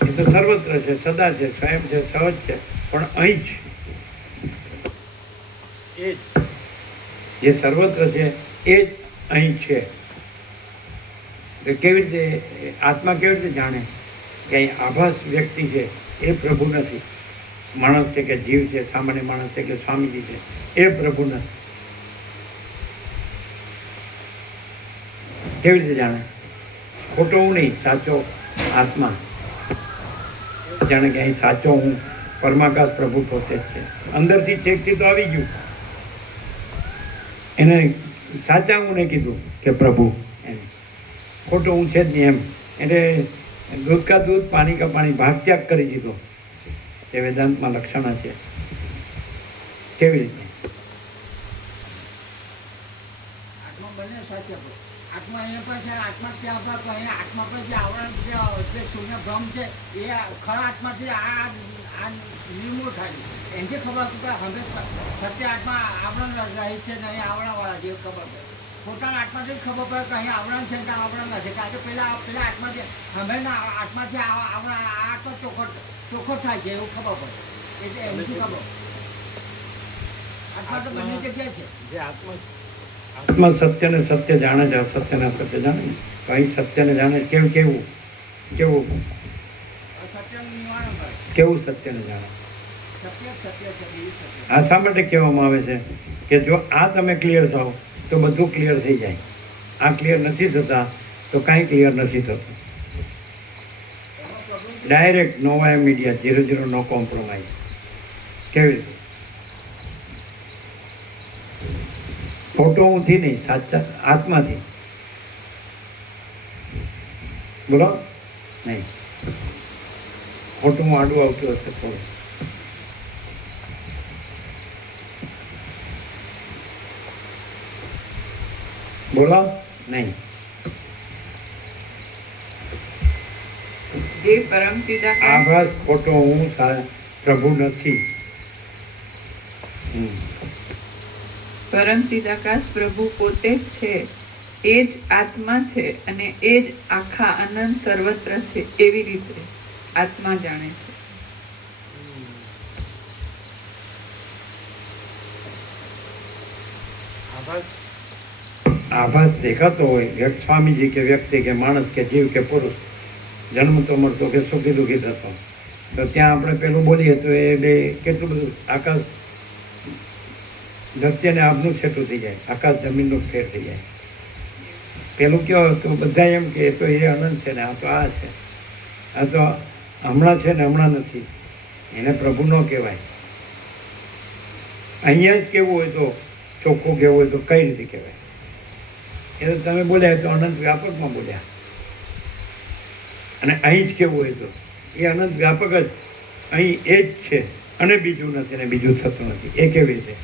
એ તો સર્વત્ર છે, સદા છે, સ્વયં છે, સહજ છે, પણ અહીં જ એ જ જે સર્વત્ર છે એ જ અહીં છે. તો કેવી રીતે આત્મા કેવી રીતે જાણે કે અહીં આભાસ વ્યક્તિ છે એ પ્રભુ નથી? માણસ છે કે જીવ છે, સામાન્ય માણસ છે કે સ્વામીજી છે, એ પ્રભુ નથી. કેવી રીતે જાણે? ખોટો હું નહીં, સાચો આત્મા જાણે કે અહીં સાચો હું પરમાકાશ પ્રભુ પોતે જ છે. અંદરથી ચેકથી તો આવી ગયું, એને સાચા હું ને કીધું કે પ્રભુ, એમ ખોટો હું છે જ નહીં એમ. એટલે દૂધ કા દૂધ, પાણી કા પાણી, ભાગ ત્યાગ કરી દીધો. એ વેદાંતમાં લક્ષણ છે. કેવી રીતે? આત્મા બંને સાચા છે. આત્મા અહીંયા પણ છે, આત્મા ત્યાં પણ અહીંયા આત્મા પર જે આવરણ જે શૂન્ય ભ્રમ છે એ ખરા આત્માથી આ નિર્મૂળ થાય. એનાથી ખબર કે હવે સત્ય આત્મા આવરણ રહી છે ને અહીંયા આવરણવાળા જે ખબર પડે. પોતાના આત્માથી ખબર પડે કે અહીંયા આવરણ છે ત્યાં આવરણ નથી. કારણ કે પેલા આત્મા છે, હવેના આત્માથી આવરણ આ આત્મા ચોખ્ખો થાય છે એવું ખબર પડે. એટલે એમથી ખબર આત્મા તો બંને જગ્યાએ છે. જે આત્મા આત્મા સત્યને સત્ય જાણે છે, અસત્યને અસત્ય જાણે. તો અહીં સત્યને જાણે કેવું કેવું કેવું સત્યનું નિવારણ કરે. કેવું સત્યને જાણે? સત્ય સત્ય છે, એ સત્ય. આ શા માટે કહેવામાં આવે છે કે જો આ તમે ક્લિયર થાવ તો બધું ક્લિયર થઈ જાય. આ ક્લિયર નથી થતા તો કાંઈ ક્લિયર નથી થતું. ડાયરેક્ટ નો વાય મીડિયા, 0-0 નો કોમ્પ્રોમાઇઝ. કેવી રીતે? ખોટો હુંથી નહીં, સાચા આત્માથી. બોલો નહીં, ખોટું હું આડું આવતું હશે થોડું. બોલો નહીં. જે પરમ ચિદાકાશ આભાસ ખોટો હું પ્રભુ નથી. પરમ ચિદાકાશ પ્રભુ પોતે જ છે, એ જ આત્મા છે અને એ જ આખા અનંત સર્વત્ર છે. એવી રીતે આત્મા જાણે છે. આભાસ દેખાતો હોય, સ્વામીજી કે વ્યક્તિ કે માણસ કે જીવ કે પુરુષ જન્મતો મળતો કે સુખી દુઃખી થતો, તો ત્યાં આપણે પેલું બોલીએ તો એ બે કેટલું બધું આકાશ ધરતી અને આબનું છેટું થઈ જાય, આકાશ જમીનનું ફેર થઈ જાય. પેલું કયો તો બધા એમ કે તો એ અનંત છે ને આ તો આ છે, આ તો હમણાં છે ને હમણાં નથી, એને પ્રભુ ન કહેવાય. અહીંયા જ કેવું હોય તો ચોખ્ખું કહેવું હોય તો કઈ રીતે કહેવાય? એ તો તમે બોલ્યા તો અનંત વ્યાપકમાં બોલ્યા, અને અહીં જ કેવું હોય તો એ અનંત વ્યાપક જ અહીં એ જ છે અને બીજું નથી ને બીજું થતું નથી. એ કેવી રીતે?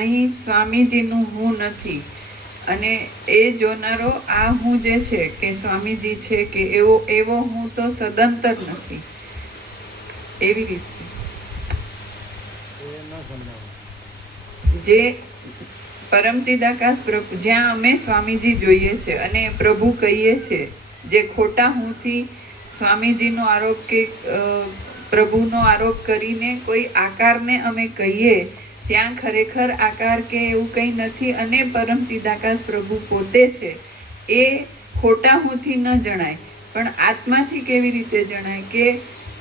અહીં સ્વામીજીનું હું નથી અને એ જોનારો આ હું જે છે કે સ્વામીજી છે કે એવો હું તો સદંતર નથી. એવી રીતે જે પરમચિદાકાશ પ્રભુ જ્યાં અમે સ્વામીજી જોઈએ છે અને પ્રભુ કહીએ છીએ, જે ખોટા હુંથી સ્વામીજીનો આરોપ કે પ્રભુનો આરોપ કરીને કોઈ આકારને અમે કહીએ, ત્યાં ખરેખર આકાર કે એવું કંઈ નથી અને પરમચિદાકાશ પ્રભુ પોતે છે. એ ખોટા હુંથી ન જણાય, પણ આત્માથી કેવી રીતે જણાય કે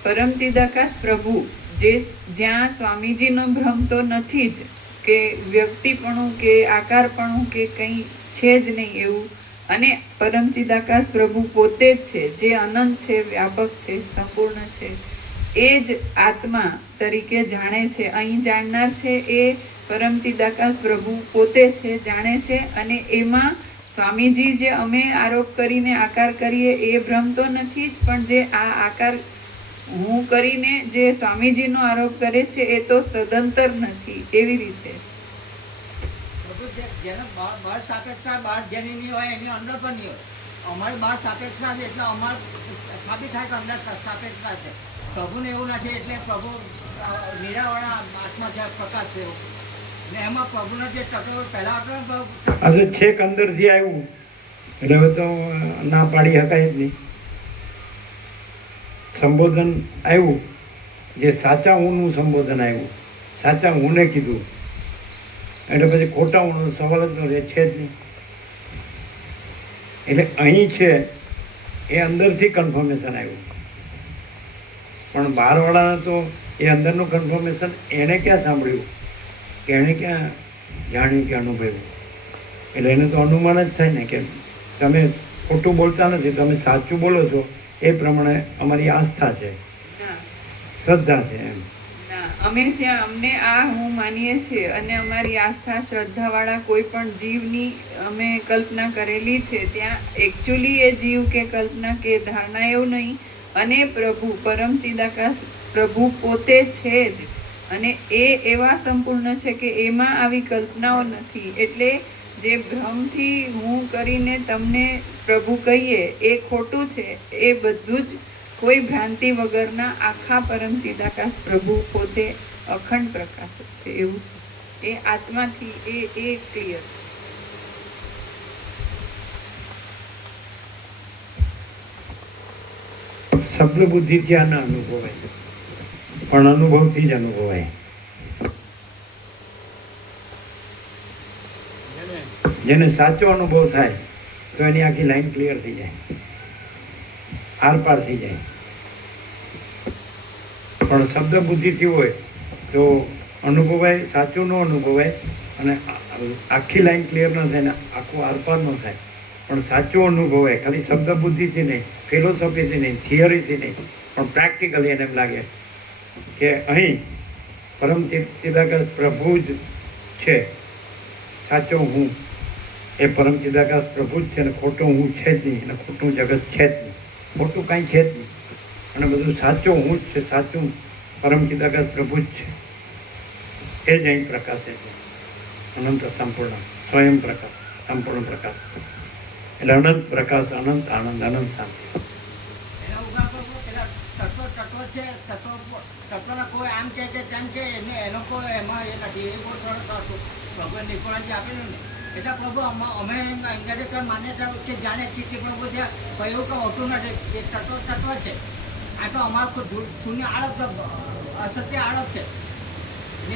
પરમચિદાકાશ પ્રભુ જે જ્યાં સ્વામીજીનો ભ્રમ તો નથી જ, કે વ્યક્તિપણું કે આકારપણું કે કંઈ છે જ નહીં એવું. અને પરમ ચિદાકાશ પ્રભુ પોતે જ છે, જે અનંત છે, વ્યાપક છે, સંપૂર્ણ છે. એ જ આત્મા તરીકે જાણે છે. અહીં જાણનાર છે એ પરમ ચિદાકાશ પ્રભુ પોતે છે, જાણે છે. અને એમાં સ્વામીજી જે અમે આરોપ કરીને આકાર કરીએ એ ભ્રમ તો નથી જ, પણ જે આ આકાર હું કરીને જે સ્વામીજીનો આરોપ કરે છે એ તો સદંતર નથી. એવી રીતે જેને બળ સાપેક્ષતા બળ જેની નહીં હોય એની અંદર પણ નહીં હોય. અમારી બળ સાપેક્ષતા છે એટલે અમારે સાબિત થાય કે અંદર સાપેક્ષતા છે. પ્રભુને એવું નથી એટલે પ્રભુ નિરાવાળા આત્મા છે, પ્રકાશ છે. ને એમાં પ્રભુનો જે ટકો પહેલા હતો આજે છેક અંદરથી આવ્યું એટલે હવે તો ના પાડી શકાય જ નહીં. સંબોધન આવ્યું, જે સાચા હુંનું સંબોધન આવ્યું, સાચા હુંને કીધું, એટલે પછી ખોટા હુંનો સવાલ જ રહે છે જ નહીં. એટલે અહીં છે એ અંદરથી કન્ફર્મેશન આવ્યું, પણ બહારવાળાને તો એ અંદરનું કન્ફર્મેશન એણે ક્યાં સાંભળ્યું કે એણે ક્યાં જાણ્યું કે અનુભવ્યું. એટલે એને તો અનુમાન જ થાય ને કે તમે ખોટું બોલતા નથી, તમે સાચું બોલો છો. એ પ્રમાણે અમારી આસ્થા છે, ના શ્રદ્ધા છે એમ. ના, અમે જ્યાં અમને આ હું માનીએ છીએ અને અમારી આસ્થા શ્રદ્ધાવાળા કોઈ પણ જીવની અમે કલ્પના કરેલી છે, ત્યાં એકચ્યુઅલી એ જીવ કે કલ્પના કે ધારણા એવું નહીં. અને પ્રભુ પરમ ચિદાકાશ પ્રભુ પોતે છે જ, અને એ એવા સંપૂર્ણ છે કે એમાં આવી કલ્પનાઓ નથી. એટલે જે ભ્રમથી હું કરીને તમને પ્રભુ કહીએ એ ખોટું છે. એ બધું જ કોઈ ભ્રાંતિ વગરના આખા પરમ ચિદાકાશ પ્રભુ પોતે અખંડ પ્રકાશ છે. એવું છે એ આત્માથી એ ક્લિયર. શબ્દ બુદ્ધિથી આ ના અનુભવાય, પણ અનુભવથી જ અનુભવાય. જેને સાચો અનુભવ થાય તો એની આખી લાઈન ક્લિયર થઈ જાય, આરપાર થઈ જાય. પણ શબ્દ બુદ્ધિથી હોય તો અનુભવાય, સાચું ન અનુભવાય, અને આખી લાઈન ક્લિયર ન થાય ને આખું આરપાર ન થાય. પણ સાચું અનુભવાય, ખાલી શબ્દ બુદ્ધિથી નહીં, ફિલોસોફીથી નહીં, થિયરીથી નહીં, પણ પ્રેક્ટિકલી એને એમ લાગે કે અહીં પરમ ચિદાકાશ પ્રભુ જ છે, સાચો હું એ પરમ ચિદાકાશ પ્રભુ જ છે, ને ખોટું હું છે જ નહીં, અને ખોટું જગત છે જ નહીં, ખોટું કાંઈ છે જ નહીં, અને બધું સાચું હું જ છે, સાચું પરમ ચિદાકાશ પ્રભુ જ છે. એ જ અહીં પ્રકાશે છે, અનંત સંપૂર્ણ સ્વયં પ્રકાશ, સંપૂર્ણ પ્રકાશ. એટલે અનંત પ્રકાશ, અનંત આનંદ, અનંત શાંતિ. એના ઉપર પેલા તત્વ છે, તત્વના કોઈ આમ કે તેમ કે એનો કોઈ એમાં એ નથી. એ બહુ સરસ હતું ભગવાન નિકોળાજી આપેલું ને. એટલે પ્રભુ અમે અંગ્રેજી માન્યતા છે જાણે છીએ કે પ્રભુ ત્યાં કહ્યું કે હોતું નથી. એ તત્વ છે. આ તો અમારું શૂન્ય આળપ, અસત્ય આળપ છે.